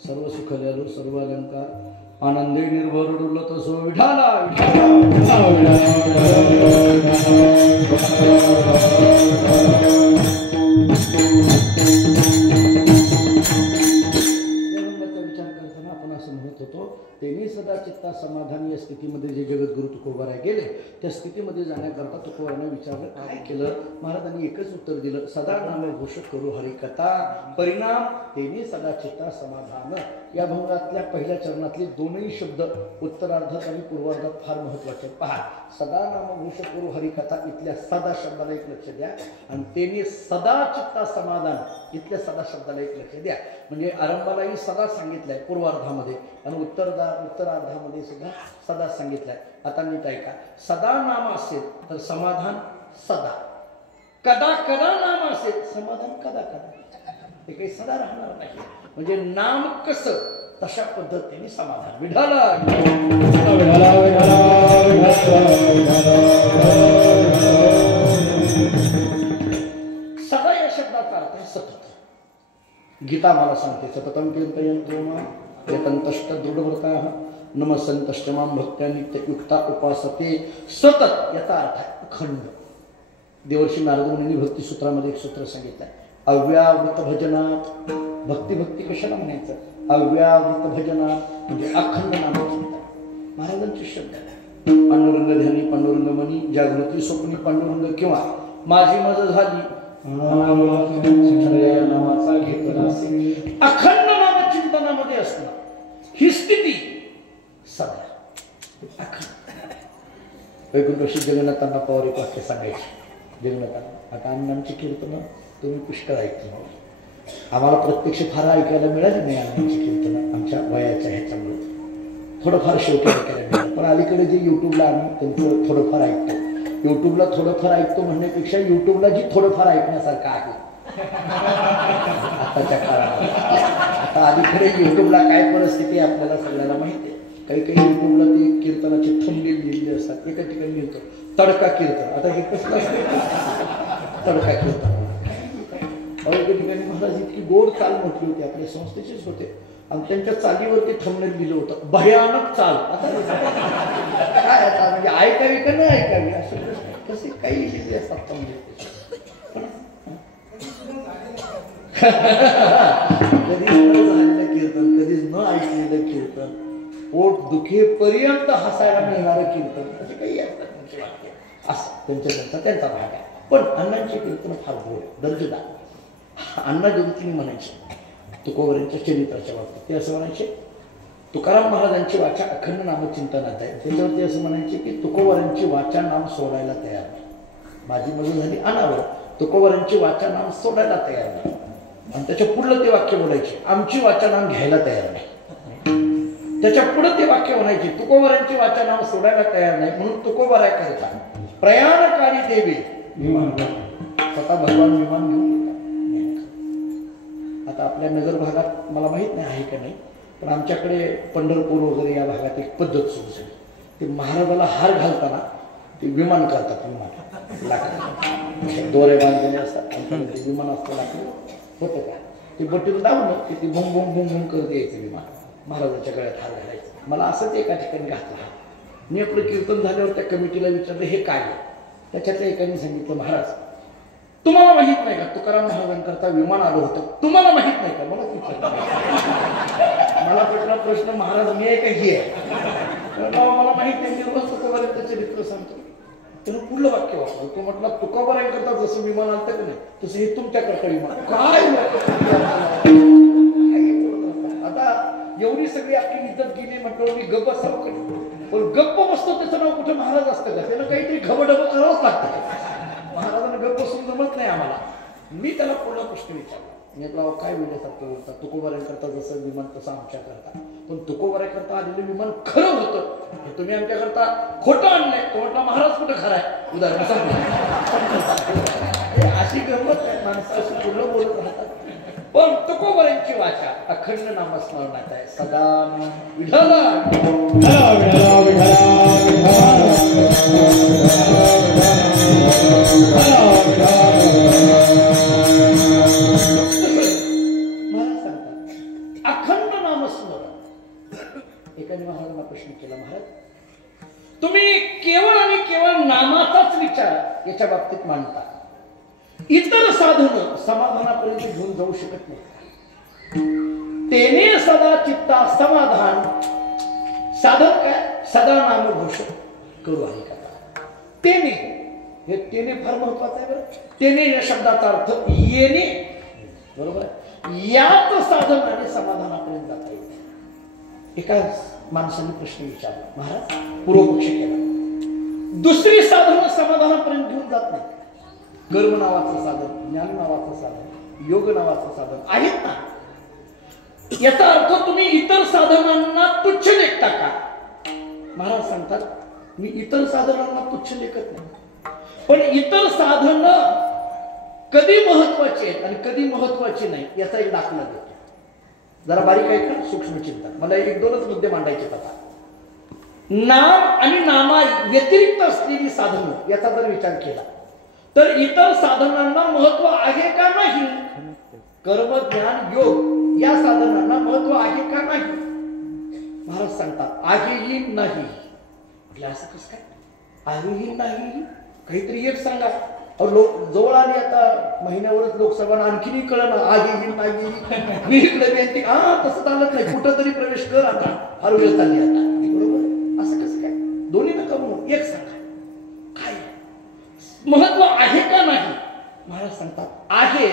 सर्व सुख द्यालो सर्व अलंकार आनंदे निर्भर डुलत सो विठाला विठाला विचार करताना आपण असं म्हणत होतो त्यांनी सदा चित्ता समाधान या स्थितीमध्ये जे जगद्गुरु तुकोबाराय गेले त्या स्थितीमध्ये जाण्याकरता तुकोबाराने विचारलं काय केलं. महाराजांनी एकच उत्तर दिलं, सदा नाम घोषक करू हरिकथा परिणाम त्यांनी सदा चित्ता समाधान. या भंगातल्या पहिल्या चरणातले दोनही शब्द उत्तरार्धात आणि पूर्वार्धात फार महत्वाचे. पहा, सदा नाम घोषक करू हरिकथा इथल्या सदा शब्दाला एक लक्ष द्या आणि त्यांनी सदा चित्ता समाधान इथल्या सदा शब्दाला एक लक्ष द्या. म्हणजे आरंभालाही सदा सांगितलंय पूर्वार्धामध्ये आणि उत्तरार्धामध्ये सुद्धा सदा सांगितलंय. आता नीट ऐका, सदा नाम असेल तर समाधान सदा, कदा कदा नाम असेल समाधान कदा कदा. ते काही सदा राहणार नाही. म्हणजे नाम कसं तशा पद्धतीने समाधान. विठाला सदा या शब्दाचा अर्थ आहे सतत. गीता मला सांगते सततम कीर्तयन्तो मां यतन्तश्च दृढव्रताः नमस्सन्तश्च मां भक्त्या नित्ययुक्ता उपासते. सतत याचा अर्थ आहे अखंड. देवर्षी नारद मुनींनी भक्तिसूत्रामध्ये एक सूत्र सांगितलं आहे, अव्यावृत भजनात. भक्ती कशाला म्हणायचं, अव्यावृत भजनात म्हणजे अखंड नामचिंतन. महाराजांचे शब्द पांडुरंग ध्यानी पांडुरंग मनी जागृती स्वप्नी पांडुरंग किंवा माझी मज झाली नामाचा घेतला. अखंड नामचिंतनामध्ये असणं ही स्थिती सदा अखंड. वैकुंठ जगन्नाथांना पवार एक वाक्य सांगायचे. जगन्नाथांना आता अण्णांची कीर्तनं तुम्ही पुष्कळ ऐकतो. आम्हाला प्रत्यक्ष फार ऐकायला मिळाली नाही अण्णांची कीर्तनं आमच्या वयाच्या ह्याच्यामुळे. थोडंफार शेवटी ऐकायला मिळालं. पण अलीकडे जे युट्यूबला आम्ही त्यांचं थोडंफार ऐकतो. युट्यूबला थोडंफार ऐकतो म्हणण्यापेक्षा युट्यूबला जी थोडंफार ऐकण्यासारखं आहे आताच्या काळात. आता अलीकडे युट्यूबला काय परिस्थिती आहे आपल्याला सगळ्याला माहिती आहे. काही युट्यूबला ते कीर्तनाचे थंबनेल लिहिलेले असतात. एका ठिकाणी लिहितो तडका कीर्तन. आता हे कसलं असतं तडका कीर्तन. एका ठिकाणी महाराज इतकी गोड चाल म्हटली होती, आपल्या संस्थेचेच होते आणि त्यांच्या चालीवरती थंबनेल लिहिलं होतं भयानक चाल. आता काय आता म्हणजे ऐकावी का नाही ऐकावी असं कसे काही लिहिले असतात. कधीच न झालेलं कीर्तन, कधीच न ऐकलेलं कीर्तन, पोट दुखेपर्यंत हसायला मिळणारं कीर्तन, असे काही असतात त्यांचे वाक्य. असं त्यांचा भाग आहे. पण अण्णांचे कीर्तन फार गोड दर्जेदार. अण्णा जोगतीने म्हणायचे तुकोबारांच्या चरित्राच्या बाबतीत ते असं म्हणायचे, तुकाराम महाराजांची वाचा अखंड नामचिंतनात आहे. त्याच्यावरती असं म्हणायचे की तुकोबारांची वाचा नाम सोडायला तयार नाही. माझी मजल झाली अनावर, तुकोबारांची वाचा नाम सोडायला तयार नाही. आणि त्याच्या पुढलं ते वाक्य बोलायचे, आमची वाचा नाम घ्यायला तयार नाही. त्याच्या पुढे ते वाक्य म्हणायचे, तुकोबारांची वाचा नाम सोडायला तयार नाही म्हणून तुकोबाराय करता प्रयाणकारी देवी विमान. स्वतः भगवान विमान घेऊन. आता आपल्या नगर भागात मला माहित नाही आहे का नाही, पण आमच्याकडे पंढरपूर वगैरे या भागात एक पद्धत सुरू झाली. ते महाराजाला हार घालताना ते विमान करतात. विमान लाकड दोरे बांधलेले असतात. विमान असतं लाकड होतं का ते बटन दाबलं की ते भुम भुम भुम भुम करत यायचं विमान. महाराजांच्या गळ्यात हार घालायचं. मला असंच एका ठिकाणी घातलं. मी आपलं कीर्तन झाल्यावर त्या कमिटीला विचारलं हे काय आहे. त्याच्यातल्या एकाने सांगितलं, महाराज तुम्हाला माहित नाही का तुकाराम महाराजांकरता विमान आलं होतं, तुम्हाला माहित नाही का. मला विचारलं. मला पटला प्रश्न, महाराज मी आहे का ही आहे. मला माहित नाही. मी रोज तुकोबारांचं चरित्र सांगतो. त्यानं पुढलं वाक्य वापरलं. तो म्हटला तुकोबारांकरता जसं विमान आलं का नाही तसं हे तुमच्याकरता विमान. काय आता एवढी सगळी आपली इज्जत गेली म्हटलं मी गप्प असावं कधी. पण गप्प बसतो त्याचं नाव कुठे महाराज असतं का. त्यानं काहीतरी खबडबं करावंच लागतं. महाराजांना गप्प बसून जमत नाही आम्हाला. मी त्याला पुढला प्रश्न विचारला. मी आपला काय वेळेसारखं बोलतात, तुकोबारांकरता जसं विमान तसं आमच्याकरता. पण तुकोबारांकरता आलेलं विमान खरं होतं, हे तुम्ही आमच्याकरता खोटं आणलंय. तो म्हटला महाराज कुठं खरा आहे उदाहरण सांगतो. अशी गंमत आहे, माणसं अशी पुढं बोलत राहतात. पण तुकोबारांची वाचा अखंड नामस्मरणात आहे. सदा विठाला अखंड नामस्मरण. एकाने महाराजांना प्रश्न केला, महाराज तुम्ही केवळ आणि केवळ नामाचाच विचार याच्या बाबतीत मांडता, इतर साधन समाधानापर्यंत घेऊन जाऊ शकत नाही. तेने सदा चित्ता समाधान साधन काय? सदा नाम घोष करू हरी कथा. तेने, हे तेने फार महत्वाचं आहे बरं. तेने या शब्दाचा अर्थ येणे, बरोबर आहे. याच साधनाने समाधानापर्यंत जाता येईल. एका माणसाने प्रश्न विचारला, महाराज पूर्वपक्ष केला, दुसरी साधनं समाधानापर्यंत घेऊन जात नाही. कर्म नावाचं साधन, ज्ञान नावाचं साधन, योग नावाचं साधन आहेत ना. याचा अर्थ तुम्ही इतर साधनांना तुच्छ लेखता का? महाराज सांगतात, मी इतर साधनांना तुच्छ लेखत नाही, पण इतर साधन कधी महत्वाची आहेत आणि कधी महत्वाची नाही याचा एक दाखला देतो. जरा बारीक आहे का? सूक्ष्म चिंतन. मला एक दोनच मुद्दे मांडायचे आता. नाम आणि नामा व्यतिरिक्त असलेली साधनं याचा जर विचार केला तर इतर साधनांना महत्व आहे का नाही? कर्म, ज्ञान, योग या साधनांना महत्व आहे का नाही? महाराज सांगतात आहेही नाही. असं कसं काय? आहेही नाही, काहीतरी एक सांगा. जवळ आली आता महिन्यावरच लोकसभा, आणखीनही कळलं आहेही नाही. मी इकडे बेनती, तसं चालत नाही, कुठं तरी प्रवेश कर, आता फार वेळ चालली आता, बरोबर. असं कसं काय? दोन्ही नका म्हणून एक सांगा, काय महत्व आहे का नाही? महाराज सांगतात आहे,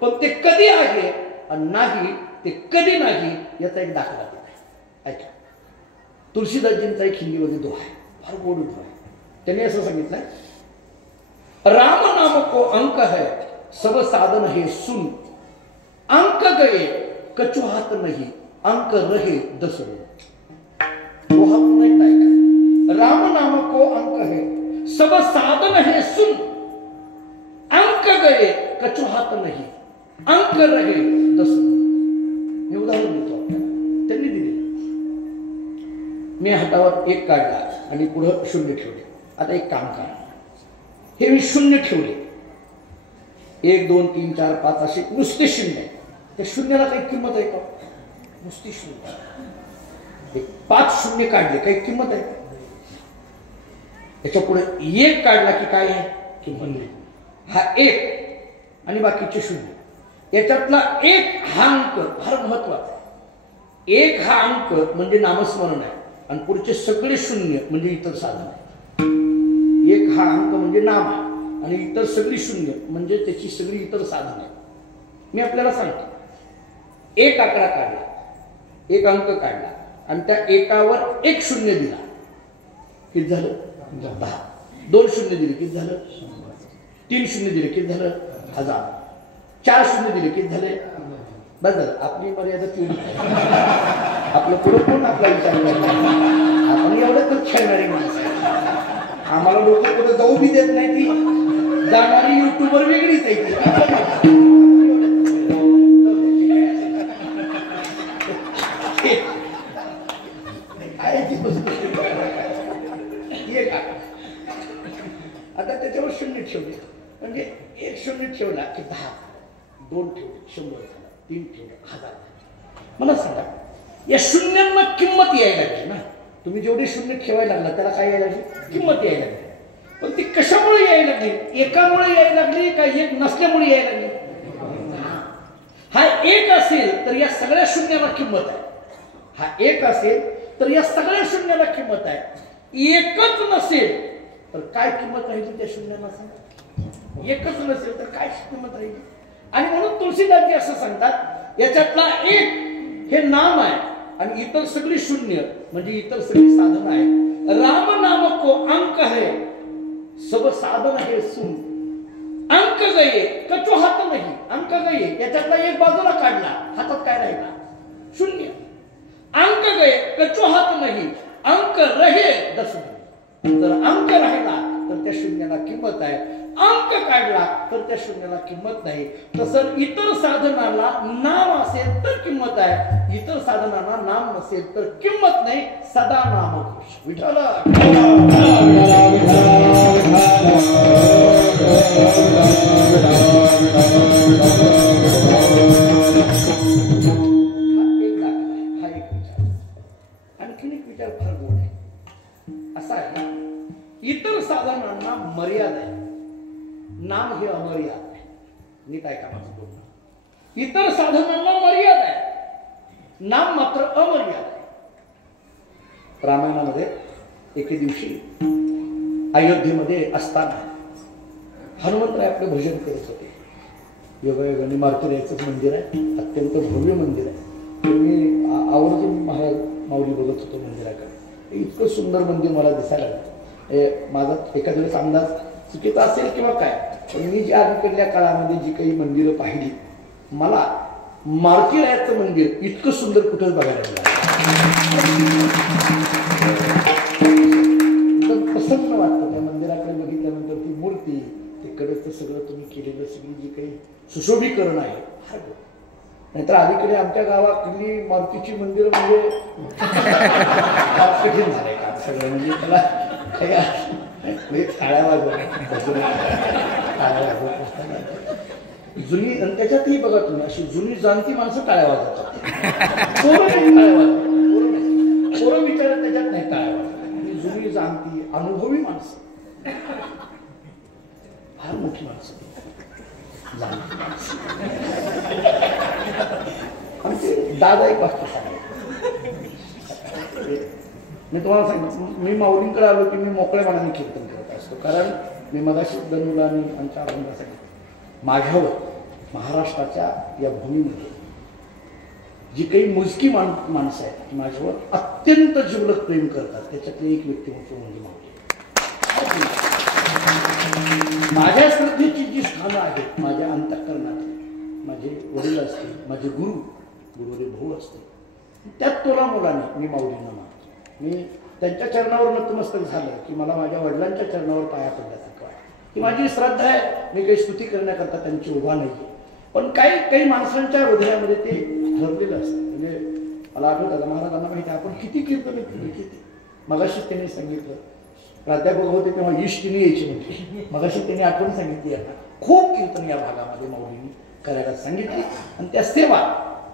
पण ते कधी आहे आणि नाही ते कधी नाही याचा एक दाखला देत आहे. ऐका, तुलसीदासजींचा एक हिंदीमध्ये दोहा आहे, फार गोड दोहा आहे. त्यांनी असं सांगितलंय, राम नाम को अंक है सब साधन है सुन, अंक गए कछु हाथ नहीं, अंक रहे दस रोज. दोहा पुन्हा एकदा ऐका, राम नाम को अंक है सब साधन है सुन, अंक गए कछु हाथ नहीं, अंक रहे दस रोज. मी उदाहरण देतो आपल्याला, त्यांनी दिले. मी हातावर एक काढला आणि पुढं शून्य ठेवले. आता एक काम करा, हे मी शून्य ठेवले, 1 2 3 4 5 असे नुसते शून्य. त्या शून्याला काही किंमत आहे का? नुसती शून्य. 5 शून्य काढले, काही किंमत आहे? त्याच्या पुढे 1 काढला की काय आहे? किंमत नाही. हा 1 आणि बाकीचे शून्य, याच्यातला 1 हा अंक फार महत्वाचा आहे. 1 हा अंक म्हणजे नामस्मरण आहे आणि पुढचे सगळे शून्य म्हणजे इतर साधन आहे. 1 हा अंक म्हणजे नाम आहे आणि इतर सगळी शून्य म्हणजे त्याची सगळी इतर साधन आहे. मी आपल्याला सांगतो, 1 आकडा काढला, 1 अंक काढला आणि त्या एकावर 1 शून्य दिला, किती झालं? 10. 2 शून्य दिले, किती झालं? 3 शून्य दिले, किती झालं? 1000. 4 शून्य दिले, किती झाले? बस झालं. आपली मर्यादा तेवढी. आपलं पुढे कोण आपला विचार करतो? आपण एवढं तर खेळणारी माणसं, आम्हाला लोक कुठं जाऊ बी देत नाही. ती जाणारी युट्यूबर वेगळीच आहे ती. आता त्याच्यावर शून्य ठेवले म्हणजे 1 शून्य ठेवला की 10, 2 ठेवले 100 झाला, 3 ठेवले 1000. मला सांगा, या शून्यांना किंमत यायला लागली ना. तुम्ही जेवढे शून्य ठेवायला लागला त्याला काय यायला लागली? किंमत यायला लागली. पण ती कशामुळे यायला लागली? एकामुळे यायला लागली का एक नसल्यामुळे यायला लागली? हा 1 असेल तर या सगळ्या शून्याला किंमत आहे. हा 1 असेल तर या सगळ्या शून्याला किंमत आहे. 1च नसेल तर काय किंमत राहिली त्या शून्याला? सांगा. 1च नसेल तर काय किंमत राहिली? आणि म्हणून तुलसीदासजी असं सांगतात, याच्यातला 1 हे नाम आहे आणि इतर सगळी शून्य म्हणजे इतर सगळी साधन आहे. राम नाम को अंक है सब साधन है सुन, अंक गए कचो हात नाही. अंक गए याच्यातला 1 बाजूला काढला, हातात काय राहिला? शून्य. अंक गए कचो हात नाही, अंक रहे 10. जर अंक राहिला तर त्या शून्याला किंमत आहे, अंक काढला तर त्या शून्याला किंमत नाही. तसं इतर साधनाला नाम असेल तर किंमत आहे, इतर साधनांना नाम नसेल तर किंमत नाही. सदा नामघोष विठ्ठल. हा एक विचार. आणखीन एक विचार फार गोड आहे. असा आहे, इतर साधनांना मर्यादा आहे, नाम हे अमर्याद आहे. नीट ऐका माझं बोलणं. इतर साधनांना मर्यादा आहे, नाम मात्र अमर्याद आहे. रामायणामध्ये एके दिवशी अयोध्येमध्ये असताना हनुमंतराय आपले भजन करत होते. योगायोगाने मारुतीरायाचंच मंदिर आहे, अत्यंत भव्य मंदिर आहे. तर मी आवर्जून महाराज माऊली बघत होतो मंदिराकडे. इतकं सुंदर मंदिर मला दिसायला लागलं. माझा एखाद्या वेळेस अंदाज चुकीचा असेल किंवा काय, पण मी ज्या अलीकडल्या काळामध्ये जी काही मंदिरं पाहिली, मला मारुतीरायाचं मंदिर इतकं सुंदर कुठंच बघायला मिळालं. प्रसन्न वाटतं त्या मंदिराकडे बघितल्यानंतर. ती मूर्ती, तिकडचं सगळं तुम्ही केलेलं सगळी जी काही सुशोभीकरण आहे फार. नाहीतर अलीकडे आमच्या गावाकडली मारुतीची मंदिरं म्हणजे कठीण झालंय का सगळं. म्हणजे त्याला टाळ्या जुनी, आणि त्याच्यातही बघा तुम्ही अशी जुनी जाणती माणसं टाळ्या वाजवतात. पोरं विचारत त्याच्यात नाही टाळ्या वाजवतात. जुनी जाणती अनुभवी माणसं, फार मोठी माणसं, जाणती माणसं. आमचे दादा एक वाक्य सांगितलं. मी तुम्हाला सांगितलं, मी माऊलींकडे आलो की मी मोकळ्या मनाने कीर्तन करत असतो. कारण मी मगाशी दनुला आणि आमच्या अभंगा सांगितलं, माझ्यावर महाराष्ट्राच्या या भूमीमध्ये जी काही मोजकी माणसं आहेत माझ्यावर अत्यंत जिवलग प्रेम करतात. त्याच्यातले एक व्यक्तिमत्व म्हणजे माऊली. माझ्या श्रद्धेची जी स्थानं आहेत माझ्या अंतःकरणात, माझे वडील असतील, माझे गुरुदेव भाऊ असतील, त्यात तोला मुलाने मी माऊलींना मानतो. मी त्यांच्या चरणावर नतमस्तक झालं की मला माझ्या वडिलांच्या चरणावर पाया पडल्यासारखं वाटतं. ही माझी श्रद्धा आहे. मी काही स्तुती करण्याकरता त्यांची उभा नाही. पण काही माणसांच्या हृदयामध्ये ते ठरलेलं असतं. म्हणजे मला आठवतं, महाराजांना माहिती आहे आपण किती कीर्तन किती. मगाशीच त्यांनी सांगितलं, प्राध्यापक होते तेव्हा इष्टीने यायची म्हणजे. मगाशी त्यांनी आठवण सांगितली यांना, खूप कीर्तन या भागामध्ये माऊलींनी करायला सांगितली. आणि त्या सेवा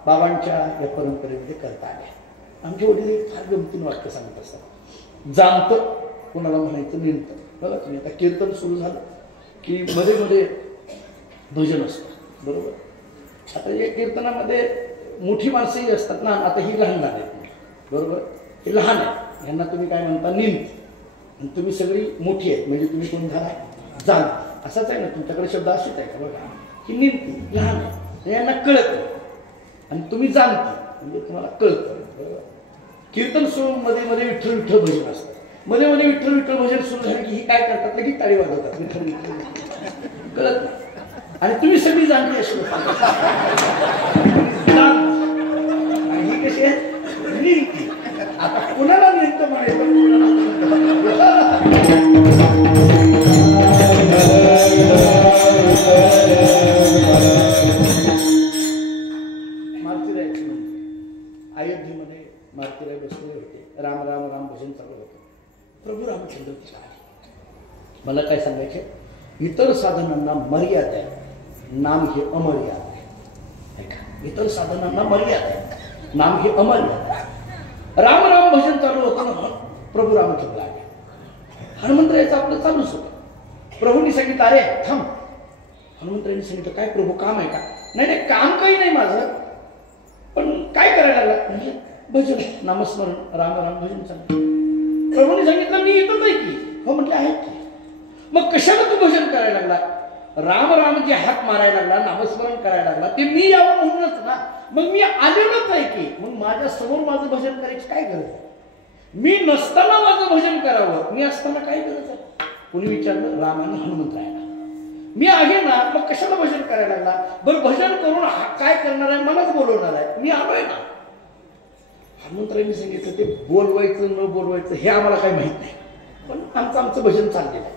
बाबांच्या या परंपरेमध्ये करता आल्या. आमचे वडील एक फार गमतीनं वाक्य सांगत असतात, जामतं कोणाला म्हणायचं नेमतं. बघा तुम्ही, आता कीर्तन सुरू झालं की मध्ये मध्ये भजन असतं, बरोबर. आता या कीर्तनामध्ये मोठी माणसंही असतात ना. आता ही लहान लहान आहेत, बरोबर. हे लहान आहे, यांना तुम्ही काय म्हणता, निंद. आणि तुम्ही सगळी मोठी आहेत म्हणजे तुम्ही कोण झाला, जाण. असाच आहे ना तुमच्याकडे शब्द असेच आहे का बघा. ही निंदती लहान आहे, यांना कळत नाही. आणि तुम्ही जाणती म्हणजे तुम्हाला कळतं, बरोबर. कीर्तन सुरू मध्ये मध्ये विठ्ठल विठ्ठल भजन असतं. मध्ये मध्ये विठ्ठल विठ्ठल भजन सुरू झालं की ही काय करतात, लगेच टाळी वाजवतात. विठ्ठल विठ्ठल कळत नाही. आणि तुम्ही सगळी जाणती अशी. आणि ही कशी आहे, निंदती. आता कुणाला निंदतं म्हणायचं, मारुतीरायाची मंदिर अयोध्येमध्ये मारुतीराय बसले होते. राम राम राम भजन चालू होतं. प्रभू रामचंद्र तिला आले. मला काय सांगायचे, इतर साधनांना मर्यादा आहे, नाम हे अमर्याद आहे. इतर साधनांना मर्यादा आहे, नाम हे अमर्याद आहे. राम राम भजन चालू होतं ना, प्रभू रामचंद्र आले. हनुमंतरायाचं आपलं चालूच होतं. प्रभूंनी सांगितलं, अरे थांब. हनुमंतरायांनी सांगितलं, काय प्रभू काम आहे का? नाही काम काही नाही माझं, पण काय करायला लागला म्हणजे भजन, नामस्मरण, राम राम भजन चालू. प्रभूंनी सांगितलं, मी येतच आहे की. हो म्हटलं, आहेत की. मग कशाला तू भजन करायला लागला? राम राम जे हात मारायला लागला, नामस्मरण करायला लागला, ते मी यावं म्हणूनच ना. मग मी आलेलोच आहे की. मग माझ्या समोर माझं भजन करायची काय गरज आहे? मी नसताना माझं भजन करावं, मी असताना काय गरज आहे? कोणी विचारलं, रामानं हनुमंतरायाला. मी आहे ना, मग कशाला भजन करायला लागला? बरं भजन करून काय करणार आहे, मलाच बोलवणार आहे, मी आलोय ना. हनुमंतरायांनी सांगितलं, ते बोलवायचं न बोलवायचं हे आम्हाला काही माहित नाही, पण आमचं भजन चाललेलं आहे.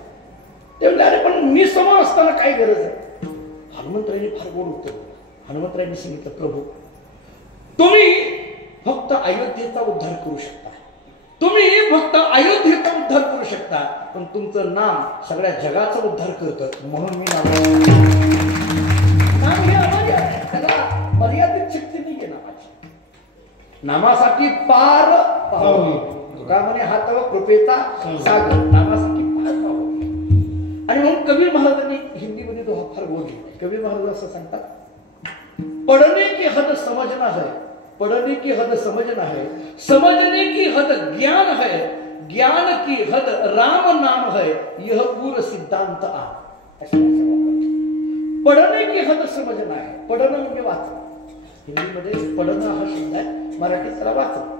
ते म्हणले, अरे पण मी समोर असताना काय गरज आहे? हनुमंतरायांनी फार गोड उत्तर दिलं. हनुमंतरायांनी सांगितलं, प्रभू तुम्ही फक्त अयोध्येचा उद्धार करू शकता, तुम्ही फक्त अयोध्येचा उद्धार करू शकता, पण तुमचं नाम सगळ्या जगाचा उद्धार करतं. म्हणून मी नाम हे अमर्याद आहे, त्याला मर्यादित शक्ती नाही आहे नामाची. नामासाठी पार पावली, तुका म्हणे हा तव कृपेचा सागर, नामासाठी पार पावली. आणि म्हणून कबीर महाराजांनी हिंदीमध्ये तो फार गोड लिहिला. कबीर महाराज असं सांगतात, पढ़ने की हद समझना है, पढ़ने की हद समझना है, समझने की हद ज्ञान है, ज्ञान की हद राम नाम है, यह पूर्ण सिद्धांत आ. पढ़ने की हद समझना है. पढ़णं म्हणजे वाचणं. हिंदीमध्ये पढ़णं हा शब्द आहे, मराठीत त्याला वाचणं.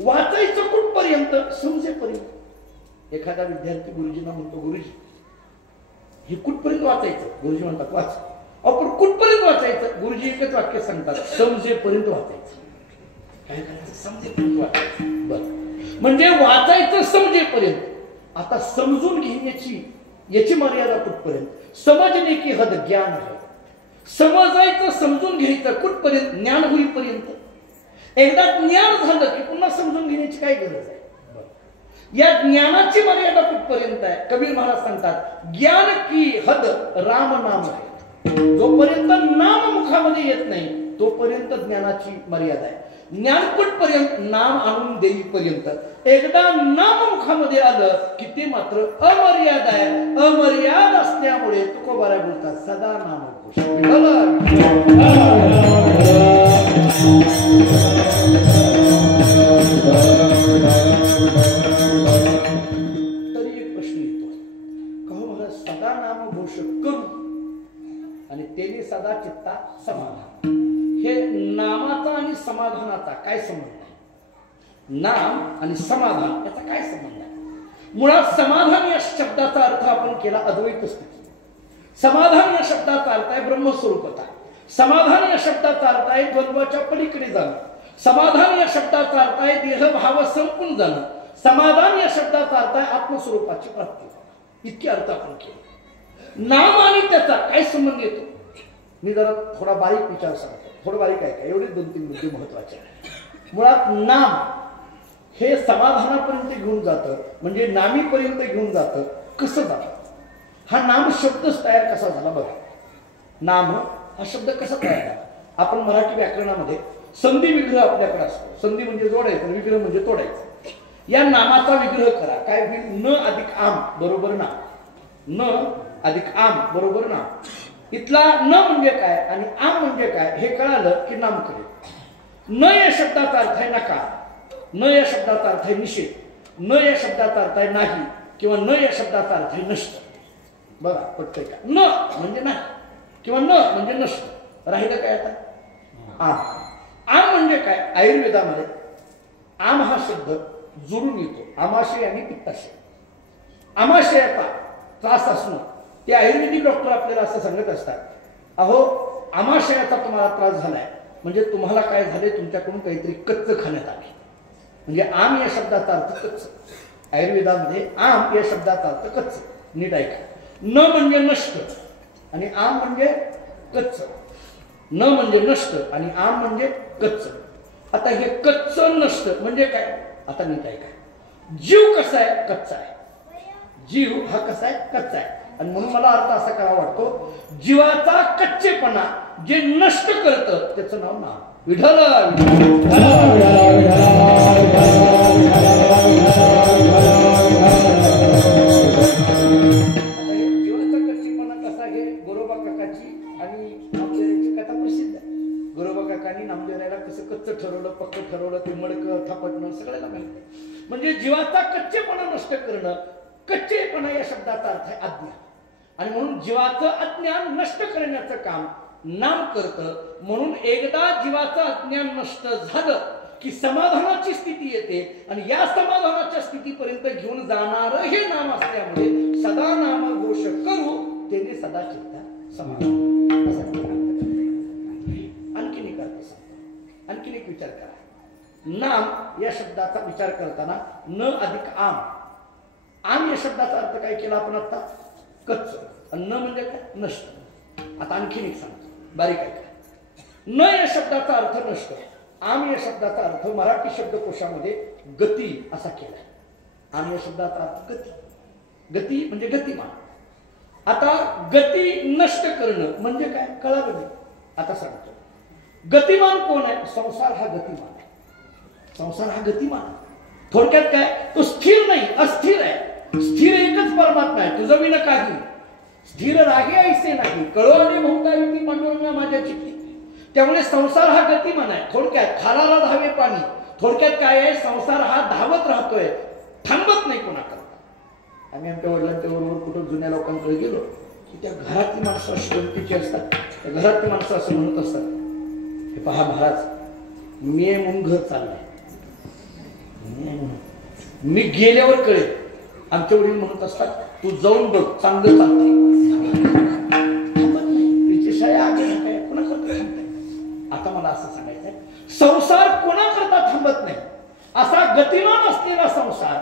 वाचायचं कुठपर्यंत? समजेपर्यंत. एखादा विद्यार्थी गुरुजींना म्हणतो, गुरुजी हे कुठपर्यंत वाचायचं? गुरुजी म्हणतात वाच. आपण कुठपर्यंत वाचायचं? गुरुजी एकच वाक्य सांगतात, समजेपर्यंत वाचायचं. काय करायचं? समजेपर्यंत वाचायचं. बरं, म्हणजे वाचायचं समजेपर्यंत. आता समजून घेण्याची याची मर्यादा कुठपर्यंत? समजणे की हद ज्ञान आहे. समजायचं समजून घ्यायचं कुठपर्यंत? ज्ञान होईपर्यंत. एकदा ज्ञान झालं की पुन्हा समजून घेण्याची काय गरज आहे? या ज्ञानाची मर्यादा कुठपर्यंत आहे? कबीर महाराज सांगतात, ज्ञान की हद राम नाम आहे. जोपर्यंत नाम मुखामध्ये येत नाही तोपर्यंत ज्ञानाची मर्यादा आहे. ज्ञान कुठपर्यंत? नाम आणून देईपर्यंत. एकदा नाम मुखामध्ये आलं की ते मात्र अमर्याद आहे. अमर्याद असल्यामुळे तुकोबाराय बोलतात, सदा नाम घोष. तरी एक प्रश्न येतो, का हो महाराज सदा नाम घोष करू आणि तेने सदा चित्ता समाधान, हे नामाचा आणि समाधानाचा काय संबंध आहे? नाम आणि समाधान याचा काय संबंध आहे? मुळात समाधान या शब्दाचा अर्थ आपण केला अद्वैत स्थिती. समाधान या शब्दाचा अर्थ आहे ब्रह्मस्वरूपता. समाधान या शब्दाचा अर्थ आहे द्वंद्वाच्या पलीकडे जाणं. समाधान या शब्दाचा अर्थ आहे देहभाव संपून जाणं. समाधान या शब्दाचा अर्थ आहे आत्मस्वरूपाची प्राप्ती. इतके अर्थ आपण केले. नाम आणि त्याचा काय संबंध येतो? मी जरा थोडा बारीक विचार सांगतो. थोडं बारीक आहे का? एवढे 2-3 मुद्दे महत्वाचे आहेत. मुळात नाम हे समाधानापर्यंत घेऊन जातं, म्हणजे नामीपर्यंत घेऊन जातं. कसं जातं? हा नाम शब्दच तयार कसा झाला बघा. नाम हा शब्द कसा तयार झाला? आपण मराठी व्याकरणामध्ये संधी विग्रह आपल्याकडे असतो. संधी म्हणजे जोडायचं, विग्रह म्हणजे तोडायचं. या नामाचा विग्रह करा. काय होईल? न अधिक आम बरोबर नाम. न अधिक आम बरोबर नाम. इथला न म्हणजे काय आणि आम म्हणजे काय हे कळालं की नाम करेल. न या शब्दाचा अर्थ आहे नकार. न या शब्दाचा अर्थ आहे निषेध. न या शब्दाचा अर्थ आहे नाही, किंवा न या शब्दाचा अर्थ आहे नष्ट. बघा पटतंय का? न म्हणजे नाही किंवा न म्हणजे नष्ट. राहिलं काय आता? आम. आम म्हणजे काय? आयुर्वेदामध्ये आम हा शब्द जोडून येतो आमाशय आणि पित्ताशय. आमाशयाचा त्रास असणं, ते आयुर्वेदिक डॉक्टर आपल्याला असं सांगत असतात, अहो आमाशयाचा तुम्हाला त्रास झालाय म्हणजे तुम्हाला काय झाले? तुमच्याकडून काहीतरी कच्च खाण्यात आले. म्हणजे आम या शब्दाचा अर्थ कच्च. आयुर्वेदामध्ये आम या शब्दाचा अर्थ कच्च. नीट ऐका. न म्हणजे नष्ट आणि आम म्हणजे कच्च. न म्हणजे नष्ट आणि आम म्हणजे कच्च. आता हे कच्च नष्ट म्हणजे काय? आता नीट ऐका. जीव कसा आहे? कच्चा आहे. जीव हा कसा आहे? कच्चा आहे. आणि म्हणून मला अर्थ असा करावा वाटतो, जीवाचा कच्चेपणा जे नष्ट करतं त्याचं नाव नाम. विठ्ठल. जीवाचा कच्चेपणा कसा? हे गोरोबा काकाची आणि नामदेवाची कथा प्रसिद्ध आहे. गोरोबा काकांनी नामदेवाला कसं कच्च ठरवलं, पक्क ठरवलं, ते मडकं थापटणं सगळ्याला माहिती आहे. म्हणजे जीवाचा कच्चेपणा नष्ट करणं. कच्चेपणा या शब्दाचा अर्थ आहे अज्ञान. आणि म्हणून जीवाचं अज्ञान नष्ट करण्याचं काम नाम करतं. म्हणून एकदा जीवाचं अज्ञान नष्ट झालं की समाधानाची स्थिती येते आणि या समाधानाच्या स्थितीपर्यंत घेऊन जाणार हे नाम असल्यामुळे सदा नाम घोष करू तेने सदा चित्ता समाधान. आणखीन एक अर्थ सांगतो. आणखीन एक विचार करा. नाम या शब्दाचा विचार करताना न अधिक आम. आम या शब्दाचा अर्थ काय केला आपण आता? कच्च. आणि न म्हणजे काय? नष्ट. आता आणखीन एक सांगतो, बारीक आहे. न या शब्दाचा अर्थ नष्ट, आम या शब्दाचा अर्थ मराठी शब्दकोशामध्ये गती असा केलाय. आम या शब्दाचा अर्थ गती. गती म्हणजे गतिमान. आता गती नष्ट करणं म्हणजे काय? कळालं नाही. आता सांगतो. गतिमान कोण आहे? संसार हा गतिमान आहे. संसार हा गतिमान. थोडक्यात काय? तो स्थिर नाही, अस्थिर आहे. स्थिर एकच परमात्मा आहे, तुझं विना काही. स्थिर रागे ऐसे नाही, कळो आणि भोवताली ती पांडुरंगा माझ्या चित्ती. त्यामुळे संसार हा गतिमान आहे. थोडक्यात खालाला धावे पाणी. थोडक्यात काय आहे, संसार हा धावत राहतोय, थांबत नाही कोणाकडे. आम्ही आमच्या वडिलांच्या बरोबर कुठं जुन्या लोकांकडे गेलो की त्या घरातली माणसं अशी गमतीची असतात. त्या घरातली माणसं असं म्हणत असतात, हे पहा महाराज, मी म्हणून घर चाललंय, मी गेल्यावर कळेल. आमच्या वडील म्हणत असतात, तू जाऊन बघ, चांगलं चालतंय. आता मला असं सांगायचंय, संसार कोणाकरता थांबत नाही. असा गतिमान असलेला संसार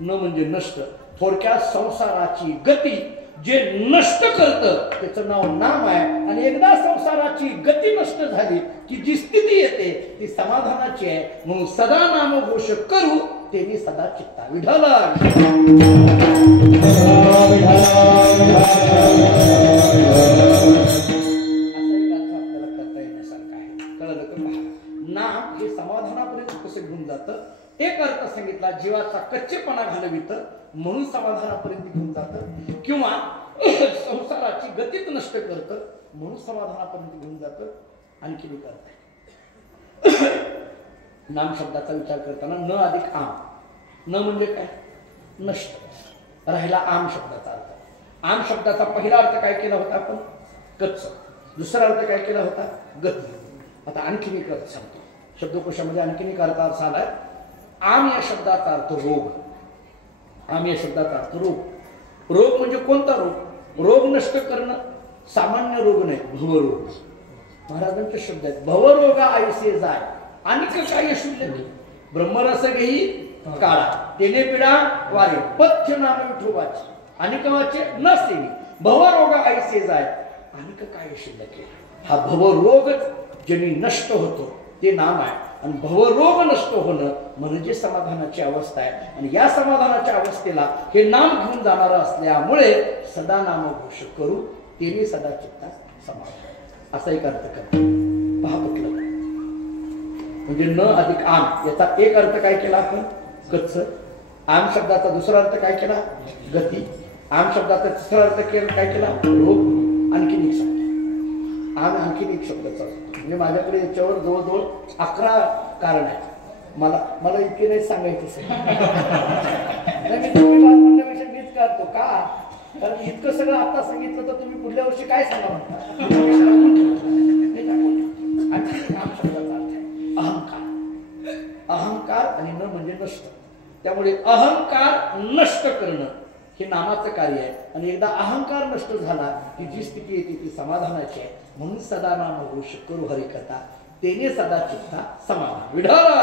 न म्हणजे नष्ट. थोडक्यात संसाराची गती जे नष्ट करतं त्याचं नाम आहे. आणि एकदा संसाराची गती नष्ट झाली की जी स्थिती येते ती समाधानाची आहे. म्हणून सदा नामघोष करू तेनी सदा चित्ता विढाला. नाम हे समाधानापर्यंत कसं घेऊन जातं. एक अर्थ सांगितला, जीवाचा कच्चेपणा घालवित म्हणून समाधानापर्यंत घेऊन जातं, किंवा संसाराची गतीच नष्ट करतं म्हणून समाधानापर्यंत घेऊन जातं. आणखी एक अर्थ आहे नाम शब्दाचा विचार करताना, न अधिक आम. न म्हणजे काय, नष्ट. राहिला आम शब्दाचा अर्थ. आम शब्दाचा पहिला अर्थ काय केला होता आपण, कच्च. दुसरा अर्थ काय केला होता, गती. आता आणखीन एक अर्थ सांगतो. शब्दकोशामध्ये आणखीन एक अर्थ आलाय. आम या शब्दाचा अर्थ रोग. आम या शब्दाचा अर्थ रोग. रोग म्हणजे कोणता रोग, रोग नष्ट करणं. सामान्य रोग नाही, भवरोग. महाराजांचे शब्द आहेत, भवरोगा आयुष्य जाय अनेक काय शून्य. ब्रह्मरस घेई काळा तेने पिढा वारे पथ्य नाम विठोबाचे अनेकवाचे न सेवी भवरोगा आयुष्य जाय अनेक काय शिल्लक. हा भवरोग ज्यांनी नष्ट होतो ते नाम आहे. आणि भवरोग नष्ट होणं म्हणजे समाधानाची अवस्था आहे. आणि या समाधानाच्या अवस्थेला हे नाम घेऊन जाणार असल्यामुळे सदा नामघोष करू तेने सदा चित्ता समाधान असा एक अर्थ करतो. पहा कुठलं म्हणजे न अधिक आम याचा एक अर्थ काय केला आपण, कच्च. आम शब्दाचा दुसरा अर्थ काय केला, गती. आम शब्दाचा तिसरा अर्थ काय केला, रोग. आणखीन एक सांगतो, आम आणखीन एक शब्दाचा म्हणजे माझ्याकडे याच्यावर जवळजवळ 11 कारण आहेत. मला इतके नाही सांगायचं. मी तुम्ही बात म्हणण्यापेक्षा मीच करतो का, कारण इतकं सगळं आता सांगितलं तर तुम्ही पुढल्या वर्षी काय सांगा म्हणता. आणखी आम शब्दाचा अर्थ आहे अहंकार. अहंकार आणि न म्हणजे नष्ट. त्यामुळे अहंकार नष्ट करणं हे नामाचं कार्य आहे. आणि एकदा अहंकार नष्ट झाला की जी स्थिती येते ती समाधानाची आहे. म्हणून सदा नामघोष करू हरिकथा तेने सदा चित्ता समाधान विढाला.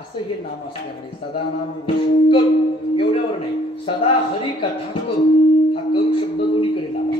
असं हे नाम असल्यामुळे सदा नामघोष करू एवढ्यावर नाही, सदा हरिकथा करू. हा करू शब्द दोन्हीकडे लावा.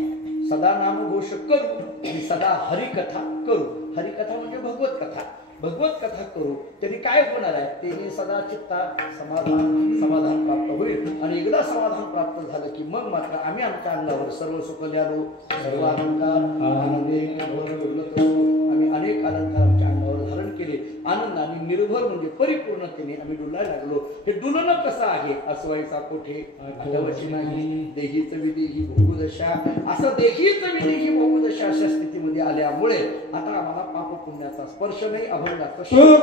सदा नामघोष करू आणि सदा हरिकथा करू. हरिकथा म्हणजे भगवत कथा. भगवत कथा करू तरी काय होणार आहे, तेने सदा चित्ता समाधान प्राप्त होईल. आणि एकदा समाधान प्राप्त झालं की मग मात्र आम्ही आमच्या अंगावर सर्व सुख ल्यालो, सर्व अलंकार आनंदे आम्ही अनेक अलंकार आमच्या अंगावर धारण केले. आनंदाने निर्भर म्हणजे परिपूर्णतेने आम्ही डुलायला लागलो. हे डुलणं कसं आहे, असवायचा कोठे आठवची नाही, देहीच विदेही भोगदशा. असं देहीच विदेही भोगदशा अशा स्थितीमध्ये आल्यामुळे आता आम्हाला पाप पुण्याचा स्पर्श नाही, अभंगाचा Oh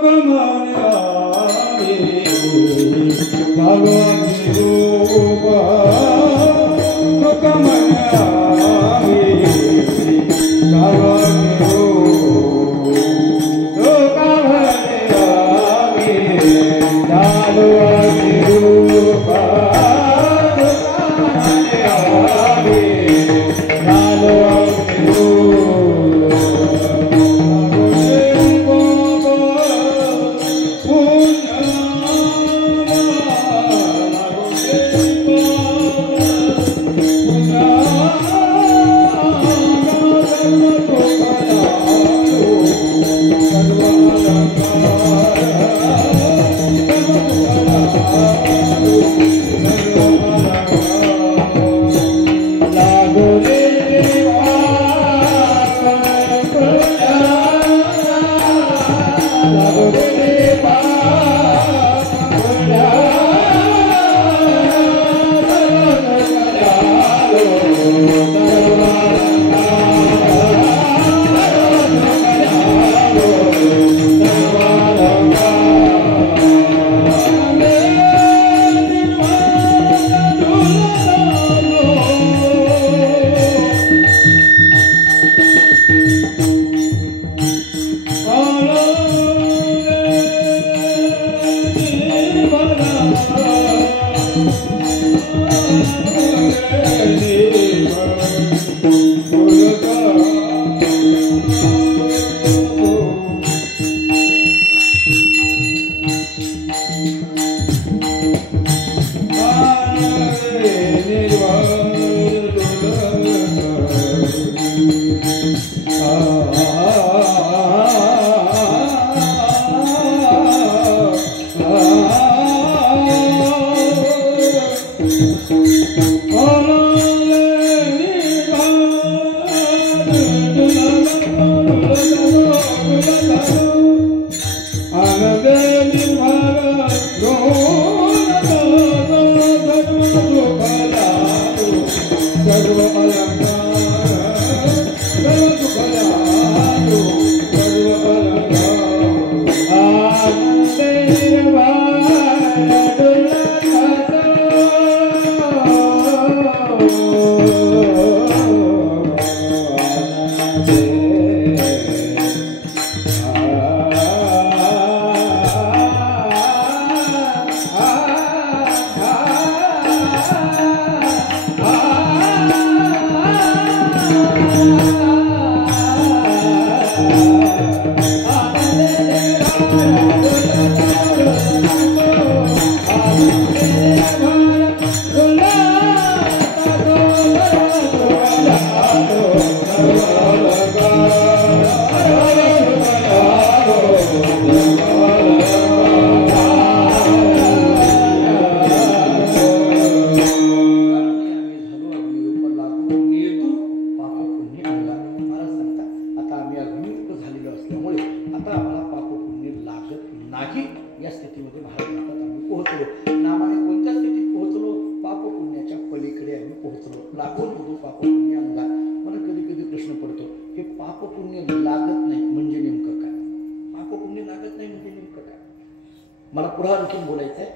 मला पुढे आणखीन बोलायचं आहे.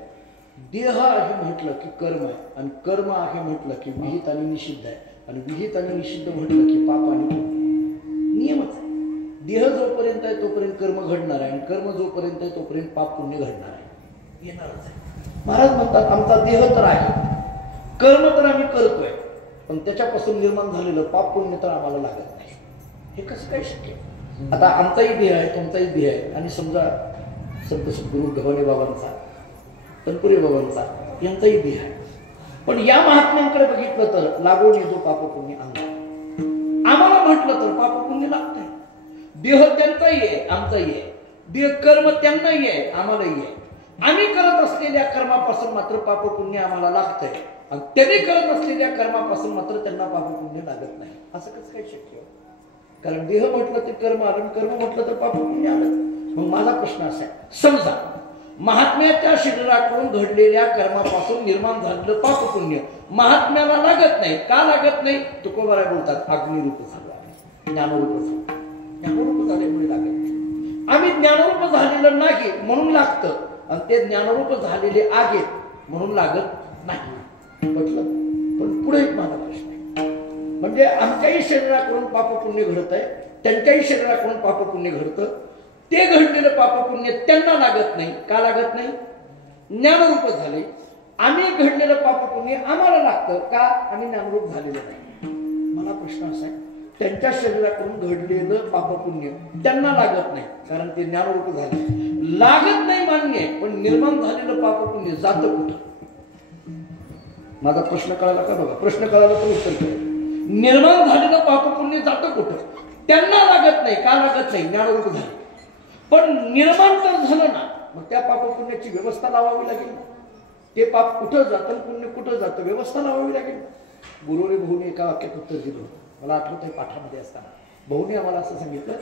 देह आहे म्हटलं की कर्म आहे, आणि कर्म आहे म्हटलं की विहित आणि निषिद्ध आहे, आणि विहित आणि निषिद्ध म्हटलं की पाप आणि पुण्य. नियमच आहे. देह जोपर्यंत आहे तोपर्यंत कर्म घडणार आहे, आणि कर्म जोपर्यंत आहे तोपर्यंत पाप पुण्य घडणार आहे, येणारच आहे. महाराज म्हणतात आमचा देह तर आहे, कर्म तर आम्ही करतोय, पण त्याच्यापासून निर्माण झालेलं पाप पुण्य तर आम्हाला लागत नाही. हे कसं काय शक्य? आता आमचाही देह आहे, तुमचाही देह आहे, आणि समजा संत सद्गुरू ढवळे बाबांचा, तनपुरे बाबांचा यांचाही देह आहे, पण या महात्म्यांकडे बघितलं तर लागून येतो पाप पुण्य अंग. आम्हाला म्हटलं तर पाप पुण्य लागतंय. देह त्यांचाही आहे, आमचाही आहे. देह कर्म त्यांनाही आहे, आम्हालाही आहे. आम्ही करत असलेल्या कर्मापासून मात्र पाप पुण्य आम्हाला लागतंय, आणि त्यांनी करत असलेल्या कर्मापासून मात्र त्यांना पाप पुण्य लागत नाही. असं कसं काय शक्य? कारण देह म्हटलं तर कर्म आलं, कर्म म्हटलं तर पाप पुण्य आलं. मग माझा प्रश्न असा आहे, समजा महात्म्याच्या शरीराकडून घडलेल्या कर्मापासून निर्माण झालेलं पाप पुण्य महात्म्याला लागत नाही. का लागत नाही? तुकोबाराय बोलतात अग्निरूप झालं आहे, ज्ञानरूप झालं. ज्ञानरूप झाल्यामुळे लागत नाही. आम्ही ज्ञानरूप झालेलं नाही म्हणून लागतं, आणि ते ज्ञानरूप झालेले आहेत म्हणून लागत नाही. म्हटलं. पण पुढे एक माझा प्रश्न आहे, म्हणजे आमच्याही शरीराकडून पाप पुण्य घडत आहे, त्यांच्याही शरीराकडून पाप पुण्य घडतं. ते घडलेलं पाप पुण्य त्यांना लागत नाही. का लागत नाही? ज्ञानरूप झाले. आम्ही घडलेलं पाप पुण्य आम्हाला लागतं. का? आम्ही ज्ञानरूप झालेलं नाही. मला प्रश्न असा आहे, त्यांच्या शरीराकडून घडलेलं पाप पुण्य त्यांना लागत नाही, कारण ते ज्ञानरूप झाले. लागत नाही मान्य आहे, पण निर्माण झालेलं पाप पुण्य जातं कुठं? माझा प्रश्न कळाला का? बघा, प्रश्न कळाला तर उत्तर कळेल. निर्माण झालेलं पाप पुण्य जातं कुठं? त्यांना लागत नाही. का लागत नाही? ज्ञानरूप झाले. पण निर्माण तर झालं ना, मग त्या पाप पुण्याची व्यवस्था लावावी लागेल. ते पाप कुठं जातं, पुण्य कुठं जातं, व्यवस्था लावावी लागेल. गुरुने भाऊने एका वाक्यात उत्तर दिलं होतं, मला आठवत आहे पाठामध्ये असताना. भाऊने आम्हाला असं सांगितलं,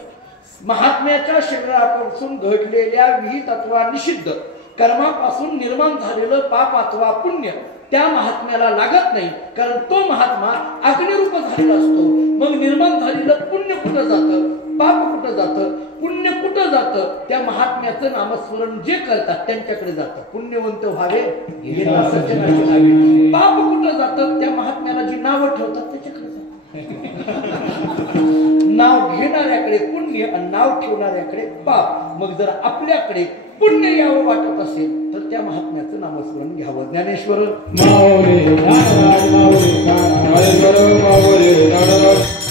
महात्म्याच्या शरीरापासून घडलेल्या विहित अथवा निषिद्ध कर्मापासून निर्माण झालेलं पाप अथवा पुण्य त्या महात्म्याला लागत नाही, कारण तो महात्मा अग्निरूप झालेला असतो. मग निर्माण झालेलं पुण्य कुठं जातं, पाप कुठं जातं, पुण्य कुठं जातं? त्या महात्म्याचं नामस्मरण जे करतात त्यांच्याकडे जातं. पुण्यवंत व्हावे सज्जनाचे व्हावे. पाप कुठं जातं? त्या महात्म्याला जी नावं ठेवतात त्याच्याकडे जातं. नाव घेणं घेणाऱ्याकडे पुण्य आणि नाव ठेवणाऱ्याकडे पाप. मग जर आपल्याकडे पुण्य यावं वाटत असेल तर त्या महात्म्याचं नामस्मरण घ्यावं. ज्ञानेश्वर माऊली ज्ञानराज माऊली ज्ञानराज माऊली ज्ञानराज